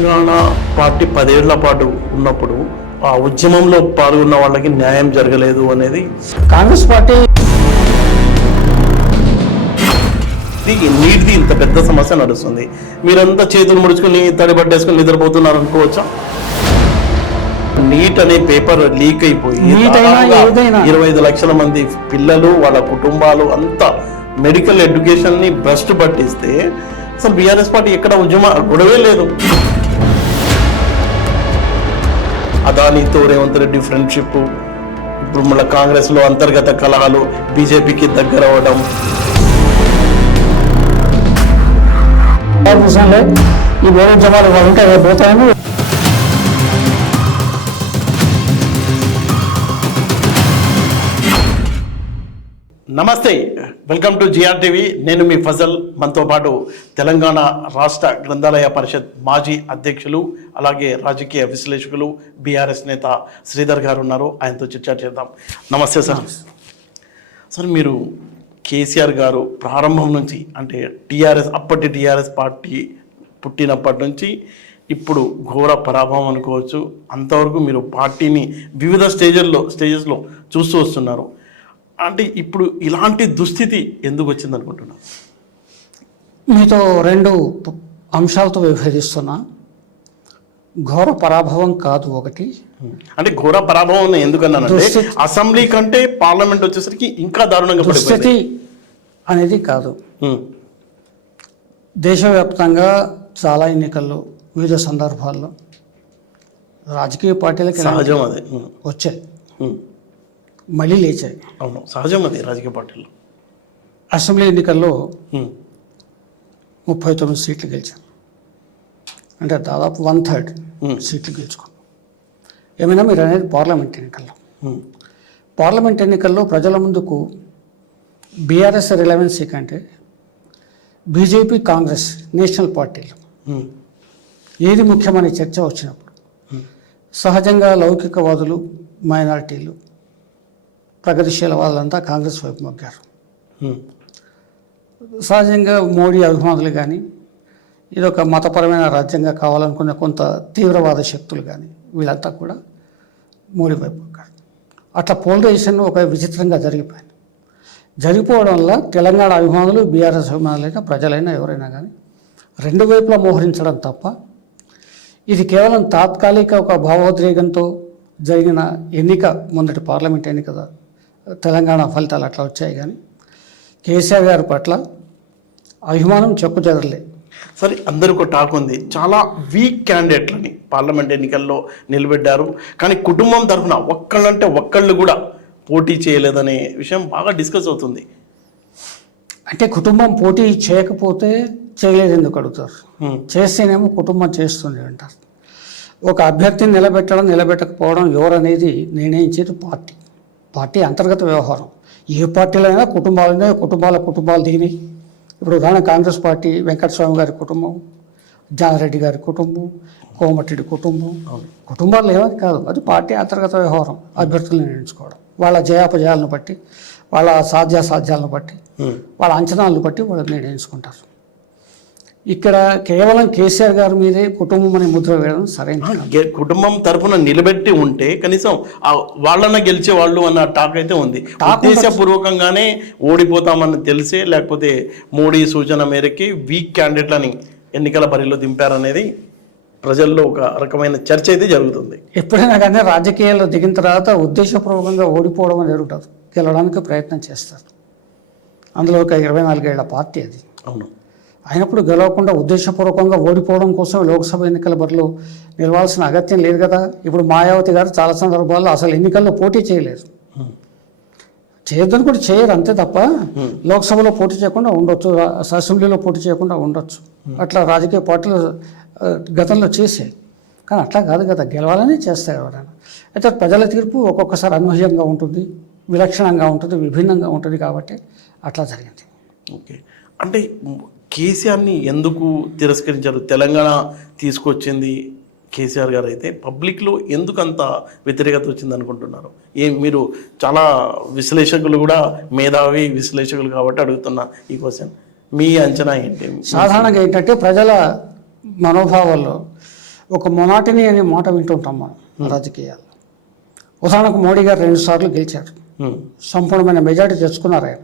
Telangana party 10 ఏళ్ల పాటు ఉన్నప్పుడు ఆ ఉద్యమంలో పాల్గొన్న వాళ్ళకి న్యాయం జరగలేదు అనేది కాంగ్రెస్ పార్టీ నీటిది ఇంత పెద్ద సమస్య నడుస్తుంది. మీరంతా చేతులు ముడుచుకుని తడిబట్టేసుకుని నిద్రపోతున్నారు అనుకోవచ్చా? నీట్ అనే పేపర్ లీక్ అయిపోయి 25 లక్షల మంది పిల్లలు వాళ్ళ కుటుంబాలు అంతా మెడికల్ ఎడ్యుకేషన్ ని భ్రష్టు పట్టిస్తే అసలు బీఆర్ఎస్ పార్టీ ఎక్కడ గొడవే లేదు. అదానితో రేవంత్ రెడ్డి ఫ్రెండ్షిప్, ఇప్పుడు మళ్ళీ కాంగ్రెస్ లో అంతర్గత కలహాలు, బీజేపీకి దగ్గర అవ్వడం, ఈ వేరే జమాలు ఉంటే పోతాయని. నమస్తే, వెల్కమ్ టు జిఆర్ టీవీ. నేను మీ ఫజల్. మనతో పాటు తెలంగాణ రాష్ట్ర గ్రంథాలయ పరిషత్ మాజీ అధ్యక్షులు, అలాగే రాజకీయ విశ్లేషకులు, బీఆర్ఎస్ నేత శ్రీధర్ గారు ఉన్నారు. ఆయనతో చర్చ చేద్దాం. నమస్తే సార్. సార్, మీరు కేసీఆర్ గారు ప్రారంభం నుంచి, అంటే అప్పటి టీఆర్ఎస్ పార్టీ పుట్టినప్పటి నుంచి ఇప్పుడు ఘోర పరాభవం అనుకోవచ్చు, అంతవరకు మీరు పార్టీని వివిధ స్టేజెస్లో చూస్తూ వస్తున్నారు. అంటే ఇప్పుడు ఇలాంటి దుస్థితి ఎందుకు వచ్చింది అనుకుంటున్నారు? మీతో 2 అంశాలతో విభేదిస్తున్నా. ఘోర పరాభవం కాదు ఒకటి. అంటే ఘోర పరాభవం ఎందుకన్నానంటే అసెంబ్లీ కంటే పార్లమెంట్ వచ్చేసరికి ఇంకా దారుణంగా పరిస్థితి అనేది కాదు. దేశవ్యాప్తంగా చాలా ఎన్నికల్లో వివిధ సందర్భాల్లో రాజకీయ పార్టీలకి సహజం అదే వచ్చాయి, మళ్ళీ లేచాయి. అవును, సహజం అది రాజకీయ పార్టీలో. అసెంబ్లీ ఎన్నికల్లో 39 సీట్లు గెలిచాను, అంటే దాదాపు 1/3 సీట్లు గెలుచుకున్నాం. ఏమైనా మీరు అనేది పార్లమెంట్ ఎన్నికల్లో ప్రజల ముందుకు బీఆర్ఎస్ రిలవెన్సీ కంటే బీజేపీ, కాంగ్రెస్, నేషనల్ పార్టీలు ఏది ముఖ్యమనే చర్చ వచ్చినప్పుడు సహజంగా లౌకికవాదులు, మైనారిటీలు, ప్రగతిశీల వాళ్ళంతా కాంగ్రెస్ వైపు మొగ్గారు. సహజంగా మోడీ అభిమానులు కానీ, ఇదొక మతపరమైన రాజ్యంగా కావాలనుకునే కొంత తీవ్రవాద శక్తులు కానీ, వీళ్ళంతా కూడా మోడీ వైపు మొగ్గారు. అట్లా పోలరైజేషన్ ఒక విచిత్రంగా జరిగిపోవడం వల్ల తెలంగాణ అభిమానులు, బీఆర్ఎస్ అభిమానులైనా, ప్రజలైనా, ఎవరైనా కానీ 2 వైపులా మోహరించడం తప్ప ఇది కేవలం తాత్కాలిక ఒక భావోద్రేకంతో జరిగిన ఎన్నిక, మొదటి పార్లమెంట్ ఎన్నిక తెలంగాణ ఫలితాలు అట్లా వచ్చాయి. కానీ కేసీఆర్ గారి పట్ల అభిమానం చెప్పు చెదరలే. సరే, అందరికీ టాక్ ఉంది, చాలా వీక్ క్యాండిడేట్లని పార్లమెంట్ ఎన్నికల్లో నిలబెట్టారు. కానీ కుటుంబం తరఫున ఒక్కళ్ళు కూడా పోటీ చేయలేదనే విషయం బాగా డిస్కస్ అవుతుంది. అంటే కుటుంబం పోటీ చేయకపోతే చేయలేదు ఎందుకు అడుగుతారు? చేస్తేనేమో కుటుంబం చేస్తుంది అంటారు. ఒక అభ్యర్థిని నిలబెట్టకపోవడం ఎవరనేది నిర్ణయించేది పార్టీ అంతర్గత వ్యవహారం. ఏ పార్టీలో అయినా కుటుంబాలు దిగినాయి. ఇప్పుడు ఉదాహరణ కాంగ్రెస్ పార్టీ, వెంకటస్వామి గారి కుటుంబం, జానారెడ్డి గారి కుటుంబం, కోమటిరెడ్డి కుటుంబాలు ఏమని కాదు, అది పార్టీ అంతర్గత వ్యవహారం. అభ్యర్థులను నిర్ణయించుకోవడం వాళ్ళ జయాపజయాలను బట్టి, వాళ్ళ సాధ్యాసాధ్యాలను బట్టి, వాళ్ళ అంచనాలను బట్టి వాళ్ళు నిర్ణయించుకుంటారు. ఇక్కడ కేవలం కేసీఆర్ గారి మీదే కుటుంబం అనే ముద్ర వేయడం సరైన. కుటుంబం తరఫున నిలబెట్టి ఉంటే కనీసం వాళ్ళన్న గెలిచే వాళ్ళు అన్న టాక్ అయితే ఉంది. ఉద్దేశపూర్వకంగానే ఓడిపోతామని తెలిసే, లేకపోతే మోడీ సూచన మేరకి వీక్ క్యాండిడేట్లని ఎన్నికల బరిలో దింపారనేది ప్రజల్లో ఒక రకమైన చర్చ అయితే జరుగుతుంది. ఎప్పుడైనా కానీ రాజకీయాల్లో దిగిన తర్వాత ఉద్దేశపూర్వకంగా ఓడిపోవడం అని జరుగుతుంది, గెలవడానికి ప్రయత్నం చేస్తారు. అందులో ఒక 24 ఏళ్ల పార్టీ అది. అవును, అయినప్పుడు గెలవకుండా ఉద్దేశపూర్వకంగా ఓడిపోవడం కోసం లోక్సభ ఎన్నికల బరిలో నిలవాల్సిన అగత్యం లేదు కదా. ఇప్పుడు మాయావతి గారు చాలా సందర్భాల్లో అసలు ఎన్నికల్లో పోటీ చేయలేదు, చేయొద్దని కూడా చేయరు, అంతే తప్ప లోక్సభలో పోటీ చేయకుండా ఉండొచ్చు, అసెంబ్లీలో పోటీ చేయకుండా ఉండొచ్చు. అట్లా రాజకీయ పార్టీలు గతంలో చేసాయి. కానీ అట్లా కాదు కదా, గెలవాలని చేస్తారు ఎవరైనా. అయితే ప్రజల తీర్పు ఒక్కొక్కసారి అనూహ్యంగా ఉంటుంది, విలక్షణంగా ఉంటుంది, విభిన్నంగా ఉంటుంది. కాబట్టి అట్లా జరిగింది. ఓకే, అంటే కేసీఆర్ని ఎందుకు తిరస్కరించారు? తెలంగాణ తీసుకొచ్చింది కేసీఆర్ గారు అయితే పబ్లిక్లో ఎందుకు అంత వ్యతిరేకత వచ్చింది అనుకుంటున్నారు? మీరు చాలా విశ్లేషకులు కూడా మేధావి విశ్లేషకులు కాబట్టి అడుగుతున్నా ఈ క్వశ్చన్. మీ అంచనా ఏంటి? సాధారణంగా ఏంటంటే ప్రజల మనోభావాల్లో ఒక మొనాటిని అనే మాట వింటుంటాం మనం రాజకీయాల్లో. ఉదాహరణకు మోడీ గారు 2 సార్లు గెలిచారు, సంపూర్ణమైన మెజారిటీ తెచ్చుకున్నారు ఆయన.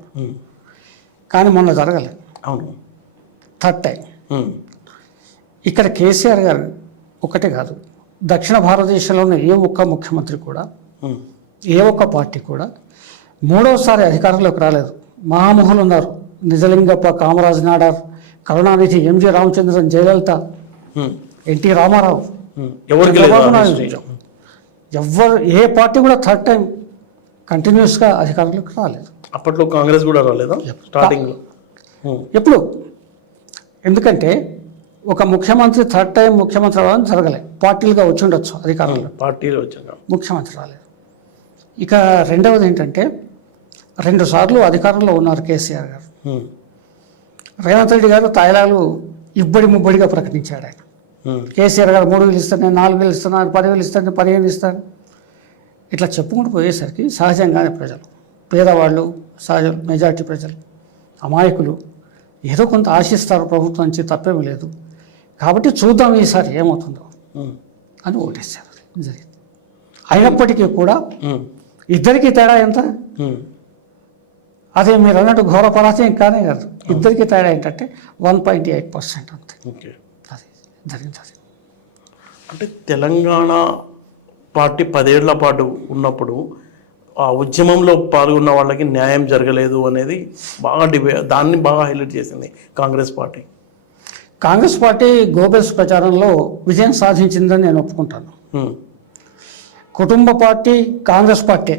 కానీ మొన్న జరగలేదు. అవును, 3rd టైం. ఇక్కడ కేసీఆర్ గారు ఒకటే కాదు, దక్షిణ భారతదేశంలోని ఏ ఒక్క ముఖ్యమంత్రి కూడా, ఏ ఒక్క పార్టీ కూడా 3వసారి అధికారంలోకి రాలేదు. మహామహులు ఉన్నారు, నిజలింగప్ప, కామరాజ్ నాడార్, కరుణానిధి, ఎంజి రామచంద్రన్, జయలలిత, ఎన్టీ రామారావు, చంద్రబాబు నాయుడు. ఎవరు ఏ పార్టీ కూడా 3rd టైం కంటిన్యూస్గా అధికారంలోకి రాలేదు. అప్పట్లో కాంగ్రెస్ కూడా రాలేదా స్టార్టింగ్లో? ఎప్పుడు? ఎందుకంటే ఒక ముఖ్యమంత్రి 3rd టైం ముఖ్యమంత్రి అవ్వడం జరగలేదు. పార్టీలుగా వచ్చి ఉండొచ్చు అధికారంలో, పార్టీలు వచ్చాక ముఖ్యమంత్రి రాలేదు. ఇక రెండవది ఏంటంటే 2 సార్లు అధికారంలో ఉన్నారు కేసీఆర్ గారు. రేవంత్ రెడ్డి గారు తాయిలాలు ఇబ్బడి ముబ్బడిగా ప్రకటించాడు ఆయన. కేసీఆర్ గారు 3,000 ఇస్తాను, నేను 4,000 ఇస్తాను, 10,000 ఇస్తాను, 15 ఇస్తాను, ఇట్లా చెప్పుకుంటూ పోయేసరికి సహజంగానే ప్రజలు, పేదవాళ్ళు, సహజ మెజారిటీ ప్రజలు, అమాయకులు ఏదో కొంత ఆశిస్తారు ప్రభుత్వం నుంచి, తప్పేమీ లేదు. కాబట్టి చూద్దాం ఈసారి ఏమవుతుందో అని ఓటేశారు. జరిగింది. అయినప్పటికీ కూడా ఇద్దరికీ తేడా ఎంత? అదే మీరు అన్నట్టు ఘోర పరాజయం కానే కాదు. ఇద్దరికీ తేడా ఏంటంటే 1.8% అంతే. అది జరిగింది. అంటే తెలంగాణ పార్టీ 10 ఏళ్ల పాటు ఉన్నప్పుడు ఆ ఉద్యమంలో పాల్గొన్న వాళ్ళకి న్యాయం జరగలేదు అనేది బాగా దాన్ని బాగా హైలైట్ చేసింది Congress party. Congress party Goebbels ప్రచారంలో విజయం సాధించిందని నేను ఒప్పుకుంటాను. కుటుంబ పార్టీ కాంగ్రెస్ పార్టీ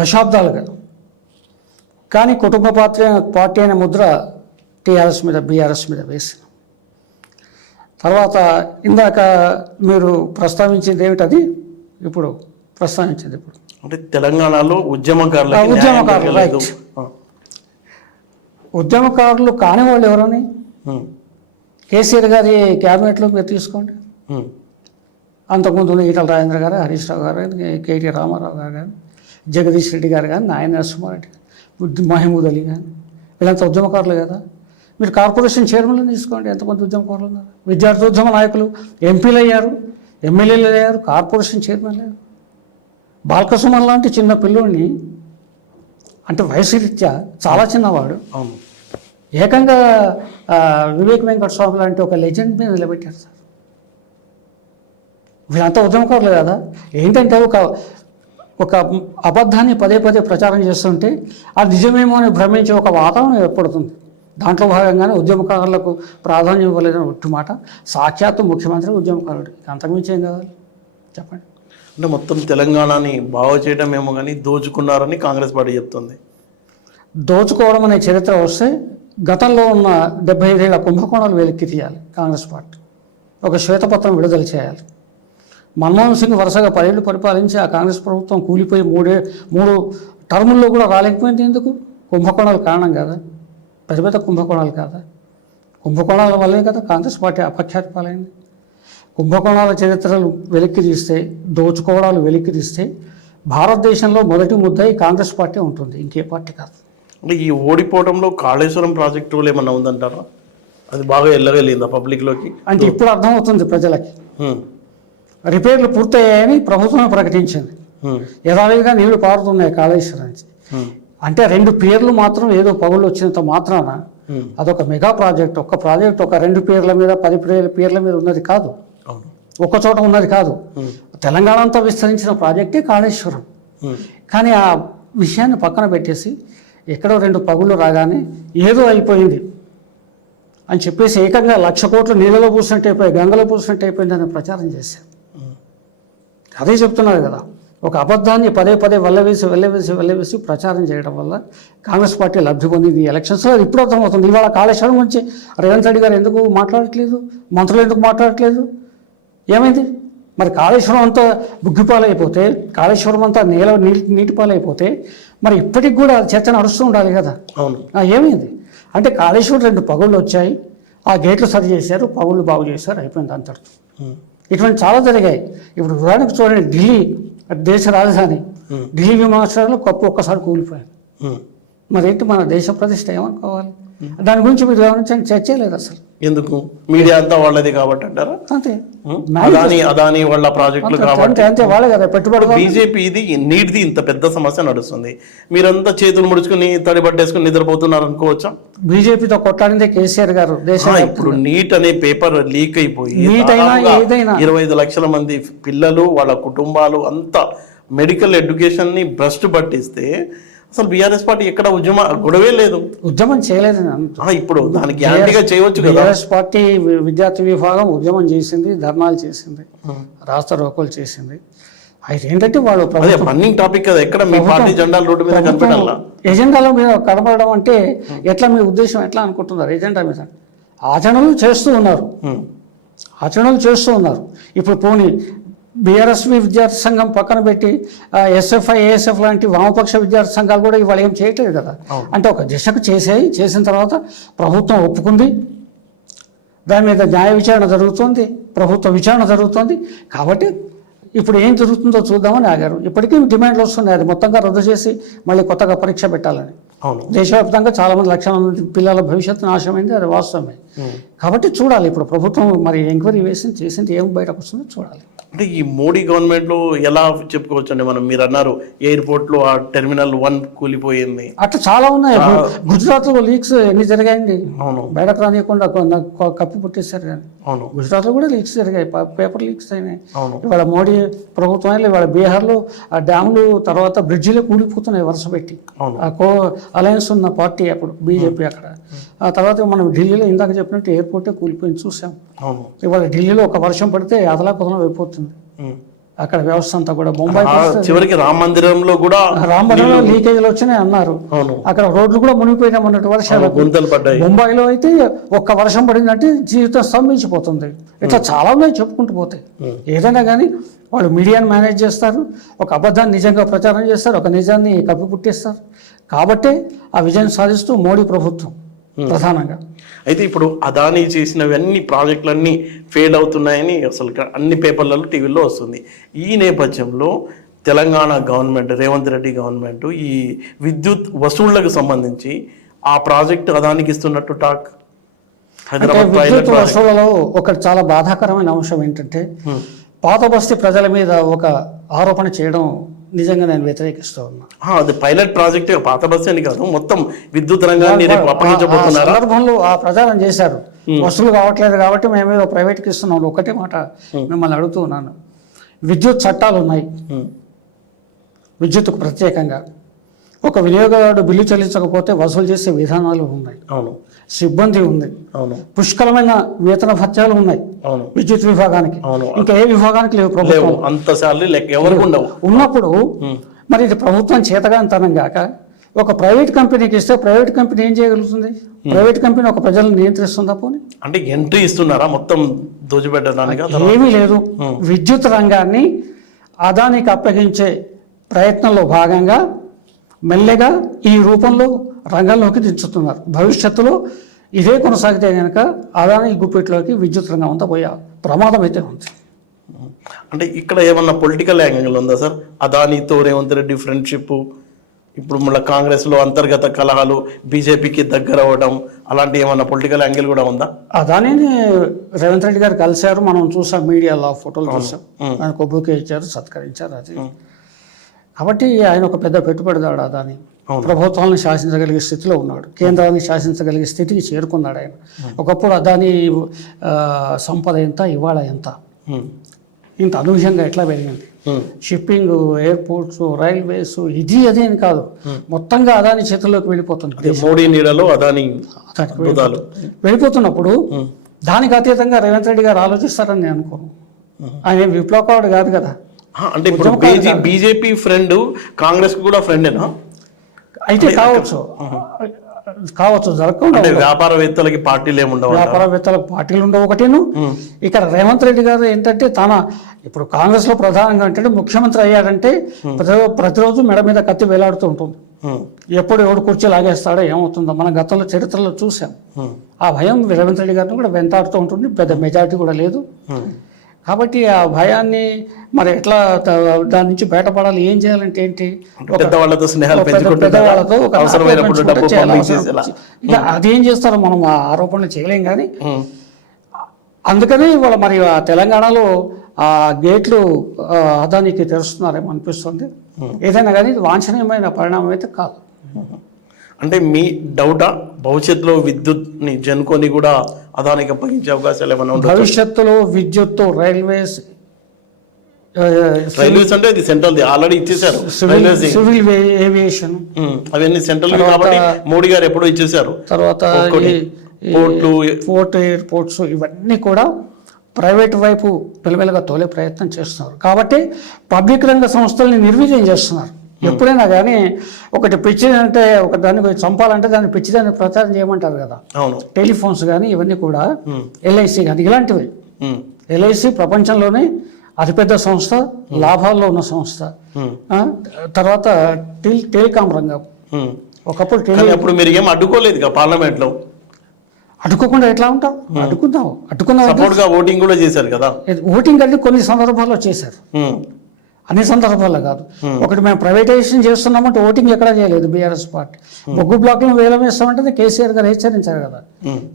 దశాబ్దాలుగా, కానీ కుటుంబ పార్టీ అనే ముద్ర టీఆర్ఎస్ మీద, బీఆర్ఎస్ మీద వేసిన తర్వాత ఇందాక మీరు ప్రస్తావించింది ఏమిటది ఇప్పుడు ప్రస్తావించింది ఇప్పుడు అంటే తెలంగాణలో ఉద్యమకారులు రైట్. ఉద్యమకారులు కాని వాళ్ళు ఎవరని కేసీఆర్ గారి క్యాబినెట్లో మీరు తీసుకోండి. అంతకుముందు ఈటల రాజేంద్ర గారు, హరీష్ రావు గారు, కేటీ రామారావు గారు కానీ, జగదీష్ రెడ్డి గారు కానీ, నాయన నరసింహారెడ్డి, మహమూద్ అలీ కానీ, వీళ్ళంతా ఉద్యమకారులు కదా. మీరు కార్పొరేషన్ చైర్మన్లు తీసుకోండి, ఎంతమంది ఉద్యమకారులు ఉన్నారు. విద్యార్థి ఉద్యమ నాయకులు ఎంపీలు అయ్యారు, ఎమ్మెల్యేలు అయ్యారు, కార్పొరేషన్ చైర్మన్లు అయ్యారు. బాలకృష్ణ లాంటి చిన్న పిల్లోడిని, అంటే వయసు రీత్యా చాలా చిన్నవాడు, ఏకంగా వివేక్ వెంకట స్వామి లాంటి ఒక లెజెండ్ మీద నిలబెట్టారు సార్. వీళ్ళంతా ఉద్యమకారులు కదా. ఏంటంటే ఒక అబద్ధాన్ని పదే పదే ప్రచారం చేస్తుంటే అది నిజమేమో అని భ్రమించే ఒక వాతావరణం ఏర్పడుతుంది. దాంట్లో భాగంగానే ఉద్యమకారులకు ప్రాధాన్యం ఇవ్వలేదని ఒట్టి మాట. సాక్షాత్తు ముఖ్యమంత్రి ఉద్యమకారుడు, అంతకుమించి ఏం కావాలి చెప్పండి. అంటే మొత్తం తెలంగాణని బాగు చేయడం ఏమో కానీ దోచుకున్నారని కాంగ్రెస్ పార్టీ చెప్తుంది. దోచుకోవడం అనే చరిత్ర వస్తే గతంలో ఉన్న 75 ఏళ్ల కుంభకోణాలు వెలికి తీయాలి కాంగ్రెస్ పార్టీ. ఒక శ్వేతపత్రం విడుదల చేయాలి. మన్మోహన్ సింగ్ వరుసగా 10 ఏళ్ళు పరిపాలించి ఆ కాంగ్రెస్ ప్రభుత్వం కూలిపోయి 3 టర్ముల్లో కూడా రాలేకపోయింది. ఎందుకు? కుంభకోణాల కారణం కదా, పెద్ద పెద్ద కుంభకోణాలు కాదా? కుంభకోణాల వల్లే కదా కాంగ్రెస్ పార్టీ అపఖ్యాతి పాలైంది. కుంభకోణాల చరిత్రలు వెలికి తీస్తే, దోచుకోవడాలు వెలికి తీస్తే భారతదేశంలో మొదటి ముద్దాయి కాంగ్రెస్ పార్టీ ఉంటుంది, ఇంకే పార్టీ కాదు. అంటే ఈ ఓడిపోవడంలో కాళేశ్వరం ప్రాజెక్టు కూడా ఏమన్నా ఉందంటారా? అది బాగా ఎల్లగలిగిందా పబ్లిక్లోకి? అంటే ఇప్పుడు అర్థమవుతుంది ప్రజలకి. రిపేర్లు పూర్తయ్యాయని ప్రభుత్వమే ప్రకటించింది. యథావిధిగా నీళ్లు పారుతున్నాయి కాళేశ్వరానికి. అంటే 2 పేర్లు మాత్రం ఏదో పగుళ్ళు వచ్చినంత మాత్రాన అదొక మెగా ప్రాజెక్ట్. ఒక ప్రాజెక్ట్ ఒక 2 పేర్ల మీద 10 పేర్ల మీద ఉన్నది కాదు, ఒక్క చోట ఉన్నది కాదు. తెలంగాణ అంతా విస్తరించిన ప్రాజెక్టే కాళేశ్వరం. కానీ ఆ విషయాన్ని పక్కన పెట్టేసి ఎక్కడో 2 పగుళ్ళు రాగానే ఏదో అయిపోయింది అని చెప్పేసి ఏకంగా 1,00,000 కోట్లు నీళ్ళలో పూసినట్టు అయిపోయి, గంగలో పూసినట్టు అయిపోయిందని ప్రచారం చేశారు. అదే చెప్తున్నారు కదా, ఒక అబద్ధాన్ని పదే పదే వెళ్ళవేసి ప్రచారం చేయడం వల్ల కాంగ్రెస్ పార్టీ లబ్ధి పొందింది ఈ ఎలక్షన్స్లో. అది ఇప్పుడు అర్థమవుతుంది. ఇవాళ కాళేశ్వరం గురించి రేవంత్ రెడ్డి గారు ఎందుకు మాట్లాడట్లేదు, మంత్రులు ఎందుకు మాట్లాడట్లేదు, ఏమైంది? మరి కాళేశ్వరం అంతా బుగ్గిపాలైపోతే, కాళేశ్వరం అంతా నీటిపాలైపోతే మరి ఇప్పటికి కూడా చర్చ నడుస్తూ ఉండాలి కదా. ఏమైంది అంటే కాళేశ్వరం 2 పగుళ్ళు వచ్చాయి, ఆ గేట్లు సరి చేశారు, పగుళ్ళు బాగు చేశారు, అయిపోయింది అంతటితో. ఇటువంటి చాలా జరిగాయి. ఇప్పుడు ఉదాహరణకు చూడండి, ఢిల్లీ దేశ రాజధాని, ఢిల్లీ విమానాశ్రయంలో ఒక్కసారి కూలిపోయారు. మరి ఏంటి మన దేశ ప్రతిష్ట ఏమనుకోవాలి? దాని గురించి మీరు గమనించండి, చర్చే లేదు అసలు. ఎందుకు? మీడియా అంతా వాళ్ళది కాబట్టి అంటారా? అంతే అదాని వాళ్ళ ప్రాజెక్టులు కాబట్టి అంతే వాళ్ళే కదా పెట్టుబడి. బీజేపీ ఇది నీటిది ఇంత పెద్ద సమస్య నడుస్తుంది, మీరంతా చేతులు ముడుచుకుని తడిబట్టేసుకుని నిద్రపోతున్నారు అనుకోవచ్చా? బీజేపీతో కొట్లాడిందే కేసీఆర్ గారు ఇప్పుడు నీట్ అనే పేపర్ లీక్ అయిపోయి నీట్ అయినా ఏదైనా 25 లక్షల మంది పిల్లలు వాళ్ళ కుటుంబాలు అంతా మెడికల్ ఎడ్యుకేషన్ ని భ్రష్టు పట్టిస్తే అసలు బీఆర్ఎస్ పార్టీ ఎక్కడ గొడవే లేదు, ఉద్యమం చేయలేదు. ఇప్పుడు దానికి యాంటీగా చేయవచ్చు కదా. బీఆర్ఎస్ పార్టీ విద్యార్థి విభాగం ఉద్యమం చేసింది, ధర్నాలు చేసింది, రాష్ట్ర రోకోలు చేసింది. అయితే ఏంటంటే వాళ్ళు రన్నింగ్ టాపిక్ కదా, ఎక్కడ మీ పార్టీ జెండాలు రోడ్డు మీద కనపడాలా? ఎజెండాలో మీద కనపడడం అంటే ఎట్లా, మీ ఉద్దేశం ఎట్లా అనుకుంటున్నారు? ఎజెండా మీద ఆచరణలు చేస్తూ ఉన్నారు. ఇప్పుడు పోనీ బీఆర్ఎస్ విద్యార్థి సంఘం పక్కన పెట్టి ఎస్ఎఫ్ఐ ఏఎస్ఎఫ్ లాంటి వామపక్ష విద్యార్థి సంఘాలు కూడా ఇవాళ ఏం చేయట్లేదు కదా. అంటే ఒక దిశకు చేసిన తర్వాత ప్రభుత్వం ఒప్పుకుంది, దాని మీద న్యాయ విచారణ జరుగుతుంది, ప్రభుత్వ విచారణ జరుగుతుంది. కాబట్టి ఇప్పుడు ఏం జరుగుతుందో చూద్దామని ఆగారు. ఇప్పటికీ డిమాండ్లు వస్తున్నాయి, అది మొత్తంగా రద్దు చేసి మళ్ళీ కొత్తగా పరీక్ష పెట్టాలని. దేశవ్యాప్తంగా చాలా మంది లక్షల మంది పిల్లల భవిష్యత్తు నాశనమైంది, అది వాస్తవమే. కాబట్టి చూడాలి ఇప్పుడు ప్రభుత్వం మరి ఎంక్వైరీ చేసింది ఏం బయటకు వస్తుందో చూడాలి. అంటే ఈ మోడీ గవర్నమెంట్ లో ఎలా చెప్పుకోవచ్చు అండి మనం? మీరు అన్నారు ఎయిర్పోర్ట్ లో ఆ టెర్మినల్ 1 కూలిపోయింది, అట్లా చాలా ఉన్నాయి. గుజరాత్ లో లీక్స్ ఎన్ని జరిగాయండి, బయటకు రానియకుండా కప్పి పుట్టేశారు. కానీ గుజరాత్ లో కూడా లీక్స్ జరిగాయి, పేపర్ లీక్స్ అయినాయి. ఇవాళ మోడీ ప్రభుత్వం ఇవాళ బీహార్ లో ఆ డ్యాములు తర్వాత బ్రిడ్జిలే కూలిపోతున్నాయి వరుస పెట్టి. ఆ అలయన్స్ ఉన్న పార్టీ అప్పుడు బీజేపీ అక్కడ. ఆ తర్వాత మనం ఢిల్లీలో ఇందాక చెప్పినట్టు ఎయిర్పోర్టే కూలిపోయింది చూసాం. ఇవాళ ఢిల్లీలో ఒక వర్షం పడితే అదలాకుదలం అయిపోతుంది అక్కడ వ్యవస్థ అంతా కూడా. చివరికి రామ మందిరంలో కూడా లీకేజీలు వచ్చినాయి అన్నారు. అక్కడ రోడ్లు కూడా మునిగిపోయినా మొన్నటి వర్షాలు. ముంబైలో అయితే ఒక్క వర్షం పడిందంటే జీవితం స్తంభించిపోతుంది. ఇట్లా చాలా ఉన్నాయి చెప్పుకుంటూ పోతాయి. ఏదైనా కానీ వాళ్ళు మీడియాని మేనేజ్ చేస్తారు, ఒక అబద్ధాన్ని నిజంగా ప్రచారం చేస్తారు, ఒక నిజాన్ని కప్పిపుట్టిస్తారు. కాబట్టే ఆ విజయం సాధిస్తూ మోడీ ప్రభుత్వం ప్రధానంగా. అయితే ఇప్పుడు అదానీ చేసినవన్నీ ప్రాజెక్టులన్నీ ఫెయిల్ అవుతున్నాయని అసలు అన్ని పేపర్లలో టీవీలో వస్తుంది. ఈ నేపథ్యంలో తెలంగాణ గవర్నమెంట్, రేవంత్ రెడ్డి గవర్నమెంట్ ఈ విద్యుత్ వసూళ్లకు సంబంధించి ఆ ప్రాజెక్టు అదానికి ఇస్తున్నట్టు టాక్. విద్యుత్ వసూళ్లలో ఒక చాలా బాధాకరమైన అంశం ఏంటంటే పాత బస్తీ ప్రజల మీద ఒక ఆరోపణ చేయడం నిజంగా నేను వ్యతిరేకిస్తూ ఉన్నా. అది పైలట్ ప్రాజెక్ట్, పాత బస్తీ అని కాదు, మొత్తం విద్యుత్ రంగాన్ని అప్పగించబోతున్నారు. సందర్భంలో ఆ ప్రచారం చేశారు, వసూలు కావట్లేదు కాబట్టి మేమేదో ప్రైవేట్కి ఇస్తున్నాం. ఒకటే మాట మిమ్మల్ని అడుగుతూ ఉన్నాను, విద్యుత్ చట్టాలు ఉన్నాయి, విద్యుత్కు ప్రత్యేకంగా ఒక వినియోగదారుడు బిల్లు చెల్లించకపోతే వసూలు చేసే విధానాలు ఉన్నాయి. సిబ్బంది ఉంది, పుష్కలమైన వేతన భత్యాలు ఉన్నాయి విద్యుత్ విభాగానికి, ఇంకా ఏ విభాగానికి లేవు ప్రభుత్వం. ఉన్నప్పుడు మరి ఇది ప్రభుత్వం చేతగానితనం గాక ఒక ప్రైవేట్ కంపెనీకి ఇస్తే ప్రైవేట్ కంపెనీ ఏం చేయగలుగుతుంది? ప్రైవేట్ కంపెనీ ఒక ప్రజలను నియంత్రిస్తుందా? పోనీ అంటే ఎంట్రీ ఇస్తున్నారా మొత్తం దోచిపెట్టడానికి? ఏమీ లేదు. విద్యుత్ రంగాన్ని అదానికి అప్పగించే ప్రయత్నంలో భాగంగా మెల్లగా ఈ రూపంలో రంగంలోకి దించుతున్నారు. భవిష్యత్తులో ఇదే కొనసాగితే కనుక అదాని గుప్పెట్లోకి విద్యుత్ రంగం అంతా పోయే ప్రమాదం అయితే ఉంది. అంటే ఇక్కడ ఏమన్నా పొలిటికల్ యాంగిల్ ఉందా సార్? అదానితో రేవంత్ రెడ్డి ఫ్రెండ్షిప్, ఇప్పుడు మళ్ళీ కాంగ్రెస్లో అంతర్గత కలహాలు, బీజేపీకి దగ్గర అవ్వడం, అలాంటి ఏమన్నా పొలిటికల్ యాంగిల్ కూడా ఉందా? అదానిని రేవంత్ రెడ్డి గారు కలిశారు, మనం చూసాం, మీడియాలో ఫోటోలు చూసాం, ఆయన కొబ్బుకే ఇచ్చారు, సత్కరించారు. అది కాబట్టి ఆయన ఒక పెద్ద పెట్టుబడిదాడు. అదాని ప్రభుత్వాలను శాసించగలిగే స్థితిలో ఉన్నాడు, కేంద్రాన్ని శాసించగలిగే స్థితికి చేరుకున్నాడు ఆయన. ఒకప్పుడు అదాని సంపద ఎంత, ఇవాళ ఎంత, ఇంత అనూహ్యంగా ఎట్లా పెరిగింది. షిప్పింగ్, ఎయిర్పోర్ట్స్, రైల్వేస్, ఇది అదే అని కాదు, మొత్తంగా అదాని చేతుల్లోకి వెళ్ళిపోతుంది. మోడీ నీడలో అదాని వెళ్ళిపోతున్నప్పుడు దానికి అతీతంగా రేవంత్ రెడ్డి గారు ఆలోచిస్తారని నేను అనుకోను. ఆయన విప్లవకారుడు కాదు కదా. అంటే ఇప్పుడు బీజేపీ ఫ్రెండ్, కాంగ్రెస్ కూడా ఫ్రెండేనా? అయితే కావచ్చు జరగకుండా. వ్యాపారవేత్తలకి పార్టీలు ఏముండవు, వ్యాపారవేత్తలకు పార్టీలు ఉండవు ఒకటేను. ఇక్కడ రేవంత్ రెడ్డి గారు ఏంటంటే ఇప్పుడు కాంగ్రెస్ లో ప్రధానంగా ఏంటంటే ముఖ్యమంత్రి అయ్యాడంటే ప్రతిరోజు మెడ మీద కత్తి వేలాడుతూ ఉంటుంది. ఎప్పుడు ఎవడు కుర్చీ లాగేస్తాడో ఏమవుతుందో మనం గతంలో చరిత్రలో చూసాం. ఆ భయం రేవంత్ రెడ్డి గారిని కూడా వెంటాడుతూ ఉంటుంది. పెద్ద మెజారిటీ కూడా లేదు. కాబట్టి ఆ భయాన్ని మరి ఎట్లా దాని నుంచి బయటపడాలి, ఏం చేయాలంటే ఏంటి, పెద్దవాళ్ళతో స్నేహాలు పెద్దవాళ్ళతో ఒక అవసరమైనప్పుడు డబ్బు పంపిణీ చేసేలా. ఇక అదేం చేస్తారో మనం ఆ ఆరోపణలు చేయలేం. కానీ అందుకని ఇవాళ మరి ఆ తెలంగాణలో ఆ గేట్లు అదానికి తెరుస్తున్నారేమో అనిపిస్తుంది. ఏదైనా కానీ ఇది వాంఛనీయమైన పరిణామం అయితే కాదు. అంటే మీ డౌటా భవిష్యత్తులో విద్యుత్ని జనుకొని కూడా అదానికి అప్పగించే అవకాశాలు ఏమైనా ఉంటాయి? భవిష్యత్తులో విద్యుత్తు రైల్వేస్ అంటే ఇది సెంట్రల్ ఆల్రెడీ ఇచ్చేసారు. సివిల్ ఏవియేషన్ అవన్నీ సెంట్రల్ కాబట్టి మోడీ గారు ఎప్పుడో ఇచ్చేసారు. తర్వాత పోర్ట్ ఎయిర్పోర్ట్స్ ఇవన్నీ కూడా ప్రైవేట్ వైపు పిల్లమెల్లగా తోలే ప్రయత్నం చేస్తున్నారు. కాబట్టి పబ్లిక్ రంగ సంస్థల్ని నిర్వీర్యం చేస్తున్నారు. ఎప్పుడైనా కానీ ఒకటి పిచ్చిదంటే ఒక దాన్ని చంపాలంటే దాన్ని పిచ్చిదాన్ని ప్రచారం చేయమంటారు కదా. టెలిఫోన్స్ కానీ ఇవన్నీ కూడా ఎల్ఐసి కానీ ఇలాంటివి. ఎల్ఐసి ప్రపంచంలోనే అతిపెద్ద సంస్థ, లాభాల్లో ఉన్న సంస్థ. తర్వాత టెలికాం రంగం ఒకప్పుడు మీరు ఏం అడ్డుకోలేదు పార్లమెంట్ లో. అడ్డుకోకుండా ఎట్లా ఉంటాం? అడ్డుకున్నా ఓటింగ్ కూడా చేశారు కదా. ఓటింగ్ అంటే కొన్ని సందర్భాల్లో చేశారు, అన్ని సందర్భాల్లో కాదు. ఒకటి మేము ప్రైవేటైజేషన్ చేస్తున్నామంటే ఓటింగ్ ఎక్కడా చేయలేదు బీఆర్ఎస్ పార్టీ. బొగ్గు బ్లాక్లను వేలం వేస్తామంటే కేసీఆర్ గారు హెచ్చరించారు కదా.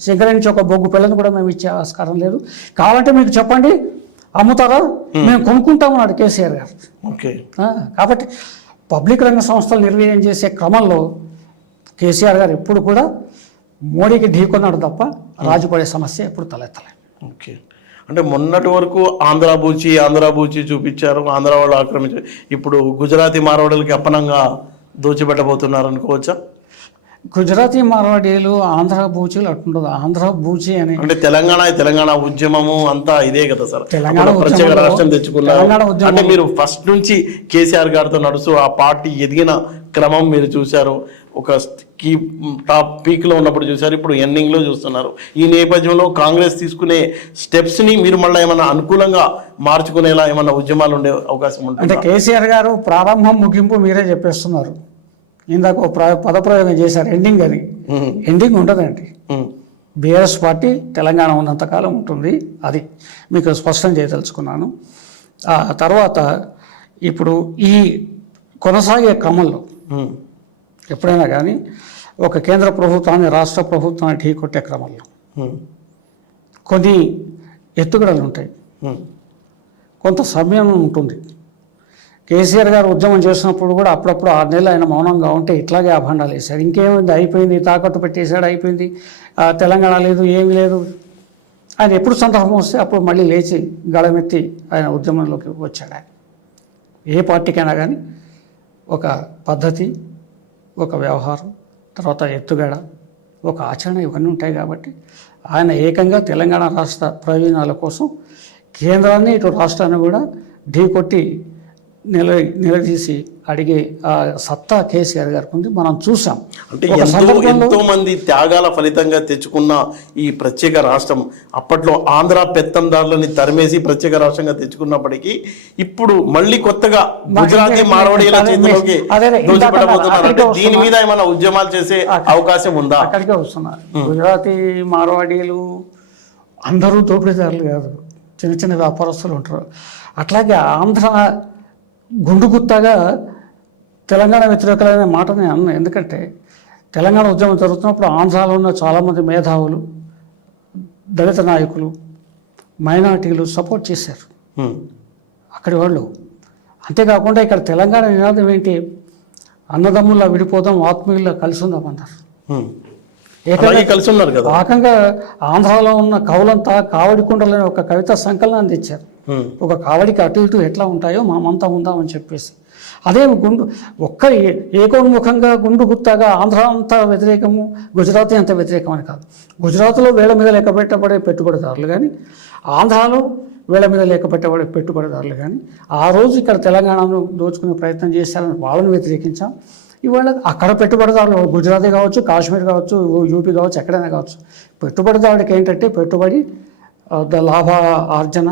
శంకర నుంచి ఒక బొగ్గు పిల్లని కూడా మేము ఇచ్చే ఆస్కారం లేదు, కావాలంటే మీకు చెప్పండి అమ్ముతారా, మేము కొనుక్కుంటామన్నాడు కేసీఆర్ గారు. కాబట్టి పబ్లిక్ రంగ సంస్థలు నిర్వీర్యం చేసే క్రమంలో కేసీఆర్ గారు ఎప్పుడు కూడా మోడీకి ఢీకొన్నాడు తప్ప రాజుపడే సమస్య ఎప్పుడు తలెత్తలేదు. ఓకే, అంటే మొన్నటి వరకు ఆంధ్ర బూచి చూపించారు, ఆంధ్ర వాళ్ళు ఆక్రమించారు. ఇప్పుడు గుజరాతీ మార్వాడీలకి అప్పనంగా దోచిపెట్టబోతున్నారు అనుకోవచ్చా? గుజరాతీ మార్వాడీలు ఆంధ్ర బూచీలు అట్టుండదు. ఆంధ్ర బూచి అని అంటే తెలంగాణ ఉద్యమము అంతా ఇదే కదా సార్. ప్రత్యేక రాష్ట్రం తెచ్చుకున్నారు అంటే మీరు ఫస్ట్ నుంచి కేసీఆర్ గారితో నడుస్తూ ఆ పార్టీ ఎదిగిన క్రమం మీరు చూశారు. ఒక టాప్ పీక్లో ఉన్నప్పుడు చూశారు, ఇప్పుడు ఎండింగ్లో చూస్తున్నారు. ఈ నేపథ్యంలో కాంగ్రెస్ తీసుకునే స్టెప్స్ని మీరు మళ్ళీ ఏమన్నా అనుకూలంగా మార్చుకునేలా ఏమన్నా ఉద్యమాలు ఉండే అవకాశం ఉంటుంది? అంటే కేసీఆర్ గారు ప్రారంభం ముగింపు మీరే చెప్పేస్తున్నారు. ఇందాక పదప్రయోగం చేశారు ఎండింగ్ అని. ఎండింగ్ ఉండదండి. బీఆర్ఎస్ పార్టీ తెలంగాణ ఉన్నంతకాలం ఉంటుంది, అది మీకు స్పష్టం చేయదలుచుకున్నాను. ఆ తర్వాత ఇప్పుడు ఈ కొనసాగే క్రమంలో ఎప్పుడైనా కానీ ఒక కేంద్ర ప్రభుత్వాన్ని రాష్ట్ర ప్రభుత్వాన్ని ఢీకొట్టే క్రమంలో కొన్ని ఎత్తుగడలు ఉంటాయి, కొంత సమయం ఉంటుంది. కేసీఆర్ గారు ఉద్యమం చేసినప్పుడు కూడా అప్పుడప్పుడు 6 నెలలు ఆయన మౌనంగా ఉంటే ఇట్లాగే అభండాలు వేశారు. ఇంకేమైంది, అయిపోయింది, తాకట్టు పెట్టేశాడు, అయిపోయింది, తెలంగాణ లేదు, ఏమీ లేదు. ఆయన ఎప్పుడు సందర్భం వస్తే అప్పుడు మళ్ళీ లేచి గళమెత్తి ఆయన ఉద్యమంలోకి వచ్చాడు. ఆయన ఏ పార్టీకైనా కానీ ఒక పద్ధతి, ఒక వ్యవహారం, తర్వాత ఎత్తుగడ, ఒక ఆచరణ ఇవన్నీ ఉంటాయి. కాబట్టి ఆయన ఏకంగా తెలంగాణ రాష్ట్ర ప్రయోజనాల కోసం కేంద్రాన్ని ఇటు రాష్ట్రాన్ని కూడా ఢీకొట్టి నిలదీసి అడిగే సత్తా కేసీఆర్ గారికి ఉంది, మనం చూసాం. అంటే ఎంతో మంది త్యాగాల ఫలితంగా తెచ్చుకున్న ఈ ప్రత్యేక రాష్ట్రం అప్పట్లో ఆంధ్ర పెత్తందారులని తరిమేసి ప్రత్యేక రాష్ట్రంగా తెచ్చుకున్నప్పటికీ ఇప్పుడు మళ్ళీ కొత్తగా గుజరాతీ మార్వాడీల చేతిలోకి దోచిపెట్టబోతున్నారు. దీని మీద ఏమైనా ఉద్యమాలు చేసే అవకాశం ఉందా? అక్కడికే వస్తున్నారు. గుజరాతీ మార్వాడీలు అందరూ దోపిడీదారులు కాదు, చిన్న చిన్న వ్యాపారస్తులు ఉంటారు. అట్లాగే ఆంధ్ర గుండుగుత్తగా తెలంగాణ వ్యతిరేకమైన మాట నేను అన్నా. ఎందుకంటే తెలంగాణ ఉద్యమం జరుగుతున్నప్పుడు ఆంధ్రాలో ఉన్న చాలామంది మేధావులు, దళిత నాయకులు, మైనార్టీలు సపోర్ట్ చేశారు అక్కడి వాళ్ళు. అంతేకాకుండా ఇక్కడ తెలంగాణ నినాదం ఏంటి, అన్నదమ్ముల్లా విడిపోదాం, ఆత్మీయుల్లా కలిసి ఉందాం అన్నారు. ఏకంగా ఆంధ్రాలో ఉన్న కవులంతా కావడి కుండలని ఒక కవితా సంకలనాన్ని తెచ్చారు. ఒక కావడికి అటు ఇటు ఎట్లా ఉంటాయో మామంతా ఉందామని చెప్పేసి. అదే ఒక్కరి ఏకోన్ముఖంగా గుండు గుత్తాగా ఆంధ్ర అంతా వ్యతిరేకము, గుజరాతీ అంత వ్యతిరేకం అని కాదు. గుజరాత్లో వేళ్ల మీద లెక్క పెట్టబడే పెట్టుబడిదారులు కానీ, ఆంధ్రాలో వేళ్ల మీద లెక్క పెట్టబడే పెట్టుబడిదారులు కానీ ఆ రోజు ఇక్కడ తెలంగాణను దోచుకునే ప్రయత్నం చేశారని వాళ్ళని వ్యతిరేకించాం. ఇవాళ అక్కడ పెట్టుబడిదారులు గుజరాతీ కావచ్చు, కాశ్మీర్ కావచ్చు, యూపీ కావచ్చు, ఎక్కడైనా కావచ్చు, పెట్టుబడిదారుడికి ఏంటంటే పెట్టుబడి, లాభ ఆర్జన,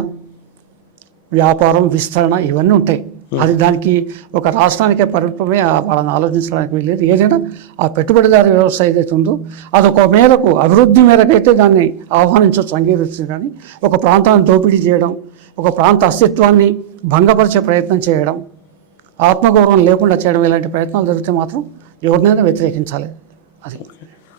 వ్యాపారం, విస్తరణ ఇవన్నీ ఉంటాయి. అది దానికి ఒక రాష్ట్రానికే పరిమితమే వాళ్ళని ఆలోచించడానికి వెళ్ళేది. ఏదైనా ఆ పెట్టుబడిదారు వ్యవస్థ ఏదైతే ఉందో అదొక మేరకు అభివృద్ధి మేరకైతే దాన్ని ఆహ్వానించవచ్చు, అంగీకరించచ్చు. కానీ ఒక ప్రాంతాన్ని దోపిడీ చేయడం, ఒక ప్రాంత అస్తిత్వాన్ని భంగపరిచే ప్రయత్నం చేయడం, ఆత్మగౌరవం లేకుండా చేయడం, ఇలాంటి ప్రయత్నాలు జరిగితే మాత్రం ఎవరినైనా వ్యతిరేకించాలి. అది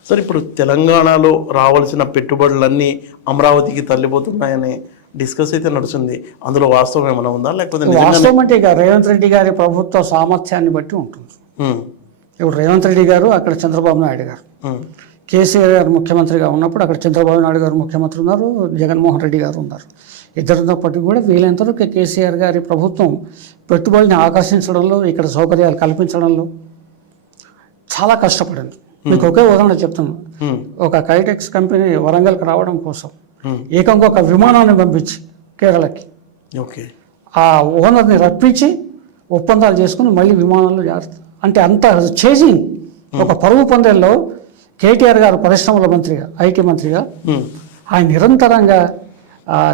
సార్, ఇప్పుడు తెలంగాణలో రావాల్సిన పెట్టుబడులన్నీ అమరావతికి తరలిపోతున్నాయని డిస్కస్ అయితే నడుస్తుంది. అందులో వాస్తవం ఏమైనా ఉందా, లేకపోతే వాస్తవం అంటే ఇక రేవంత్ రెడ్డి గారి ప్రభుత్వ సామర్థ్యాన్ని బట్టి ఉంటుంది. ఇప్పుడు రేవంత్ రెడ్డి గారు, అక్కడ చంద్రబాబు నాయుడు గారు, కేసీఆర్ గారు ముఖ్యమంత్రిగా ఉన్నప్పుడు అక్కడ చంద్రబాబు నాయుడు గారు ముఖ్యమంత్రి ఉన్నారు, జగన్మోహన్ రెడ్డి గారు ఉన్నారు. ఇద్దరినప్పటికీ కూడా వీలైనంతవరకు కేసీఆర్ గారి ప్రభుత్వం పెట్టుబడిని ఆకర్షించడంలో, ఇక్కడ సౌకర్యాలు కల్పించడంలో చాలా కష్టపడింది. మీకు ఒకే ఉదాహరణ చెప్తున్నాను. ఒక కైటెక్స్ కంపెనీ వరంగల్కి రావడం కోసం ఏకంగా ఒక విమానాన్ని పంపించి కేరళకి ఆ ఓనర్ని రప్పించి ఒప్పందాలు చేసుకుని మళ్ళీ విమానాల్లో జాగ్రత్త అంటే అంత చేసింగ్ ఒక పరుగు పందెల్లో కేటీఆర్ గారు పరిశ్రమల మంత్రిగా, ఐటీ మంత్రిగా ఆయన నిరంతరంగా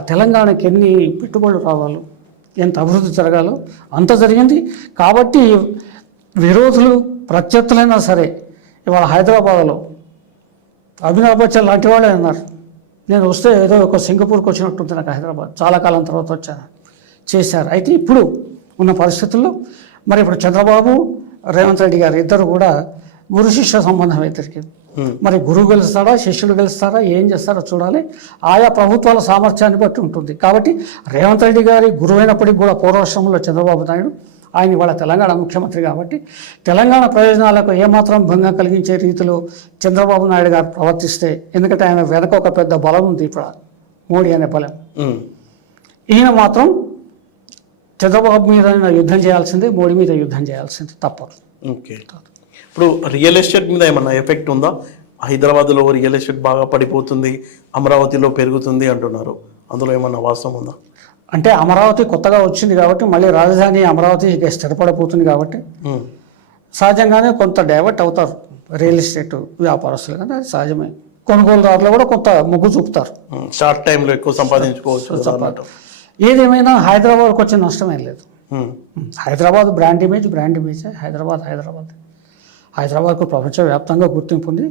తెలంగాణకి ఎన్ని పెట్టుబడులు రావాలో, ఎంత అభివృద్ధి జరగాలో అంత జరిగింది. కాబట్టి విరోధులు ప్రత్యర్థులైనా సరే ఇవాళ హైదరాబాద్లో అభినవ్ బచ్చన్ లాంటి వాళ్ళే అన్నారు, నేను వస్తే ఏదో ఒక సింగపూర్కి వచ్చినట్టుంది నాకు హైదరాబాద్, చాలా కాలం తర్వాత వచ్చాను, చేశారు. అయితే ఇప్పుడు ఉన్న పరిస్థితుల్లో మరి ఇప్పుడు చంద్రబాబు, రేవంత్ రెడ్డి గారు ఇద్దరు కూడా గురు శిష్య సంబంధం ఇద్దరికి. మరి గురువు గెలుస్తాడా, శిష్యుడు గెలుస్తారా, ఏం చేస్తారో చూడాలి. ఆయా ప్రభుత్వాల సామర్థ్యాన్ని బట్టి ఉంటుంది. కాబట్టి రేవంత్ రెడ్డి గారి గురువు అయినప్పటికీ కూడా పూర్వరాష్ట్రంలో చంద్రబాబు నాయుడు, ఆయన ఇవాళ తెలంగాణ ముఖ్యమంత్రి. కాబట్టి తెలంగాణ ప్రయోజనాలకు ఏమాత్రం భంగం కలిగించే రీతిలో చంద్రబాబు నాయుడు గారు ప్రవర్తిస్తే, ఎందుకంటే ఆయన వెనక ఒక పెద్ద బలం ఉంది, ఇప్పుడు మోడీ అనే బలం, ఈయన మాత్రం చంద్రబాబు మీద యుద్ధం చేయాల్సిందే, మోడీ మీద యుద్ధం చేయాల్సిందే, తప్పదు. ఓకే, ఇప్పుడు రియల్ ఎస్టేట్ మీద ఏమన్నా ఎఫెక్ట్ ఉందా? హైదరాబాద్లో రియల్ ఎస్టేట్ బాగా పడిపోతుంది, అమరావతిలో పెరుగుతుంది అంటున్నారు, అందులో ఏమన్నా వాస్తవం ఉందా? అంటే అమరావతి కొత్తగా వచ్చింది కాబట్టి, మళ్ళీ రాజధాని అమరావతి స్థిరపడిపోతుంది కాబట్టి సహజంగానే కొంత డైవర్ట్ అవుతారు రియల్ ఎస్టేట్ వ్యాపారస్తులు. కానీ అది సహజమే. కొనుగోలుదారులు కూడా కొంత మొగ్గు చూపుతారు, షార్ట్ టైంలో ఎక్కువ సంపాదించుకోవచ్చు. ఏదేమైనా హైదరాబాద్కి వచ్చే నష్టం ఏం లేదు. హైదరాబాద్ బ్రాండ్ ఇమేజ్ హైదరాబాద్కు ప్రపంచవ్యాప్తంగా గుర్తింపు ఉంది.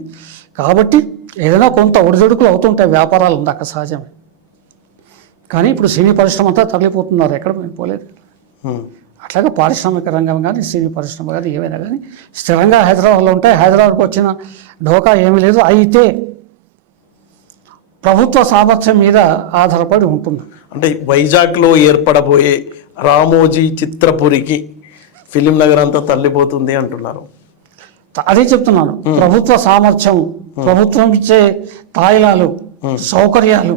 కాబట్టి ఏదైనా కొంత ఒడిదొడుకులు అవుతుంటాయి, వ్యాపారాలు ఉంది అక్కడ, సహజమే. కానీ ఇప్పుడు సినీ పరిశ్రమ అంతా తరలిపోతున్నారు, ఎక్కడ పోలేదు. అట్లాగే పారిశ్రామిక రంగం కానీ, సినీ పరిశ్రమ కానీ, ఏమైనా కానీ స్థిరంగా హైదరాబాద్లో ఉంటాయి. హైదరాబాద్కు వచ్చిన ఢోకా ఏమీ లేదు. అయితే ప్రభుత్వ సామర్థ్యం మీద ఆధారపడి ఉంటుంది. అంటే వైజాగ్లో ఏర్పడబోయే రామోజీ చిత్రపురికి ఫిలిం నగర్ అంతా తరలిపోతుంది అంటున్నారు. అదే చెప్తున్నాను, ప్రభుత్వ సామర్థ్యం, ప్రభుత్వం ఇచ్చే తాయిలాలు, సౌకర్యాలు,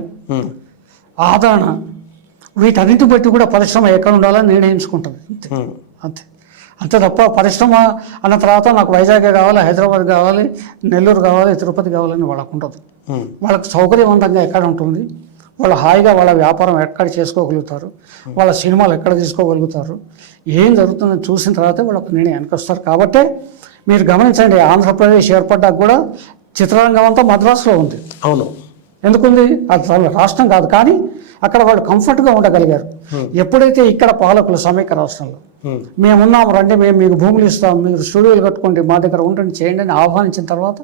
ఆదరణ, వీటన్నిటి బట్టి కూడా పరిశ్రమ ఎక్కడ ఉండాలని నిర్ణయించుకుంటుంది. అంతే అంతే తప్ప పరిశ్రమ అన్న తర్వాత నాకు వైజాగ్ కావాలి, హైదరాబాద్ కావాలి, నెల్లూరు కావాలి, తిరుపతి కావాలని వాళ్ళకు ఉండదు. వాళ్ళకి సౌకర్యవంతంగా ఎక్కడ ఉంటుంది, వాళ్ళు హాయిగా వాళ్ళ వ్యాపారం ఎక్కడ చేసుకోగలుగుతారు, వాళ్ళ సినిమాలు ఎక్కడ తీసుకోగలుగుతారు, ఏం జరుగుతుందని చూసిన తర్వాతే వాళ్ళు ఒక నిర్ణయానికి వస్తారు. కాబట్టే మీరు గమనించండి, ఆంధ్రప్రదేశ్ ఏర్పడ్డాక కూడా చిత్రరంగం అంతా మద్రాసులో ఉంది. అవును, ఎందుకుంది? అది రాష్ట్రం కాదు, కానీ అక్కడ వాళ్ళు కంఫర్ట్గా ఉండగలిగారు. ఎప్పుడైతే ఇక్కడ పాలకులు సమైక్య రాష్ట్రంలో మేమున్నాం, రండి, మేము మీకు భూములు ఇస్తాం, మీరు స్టూడియోలు కట్టుకోండి, మా దగ్గర ఉండండి, చేయండి అని ఆహ్వానించిన తర్వాత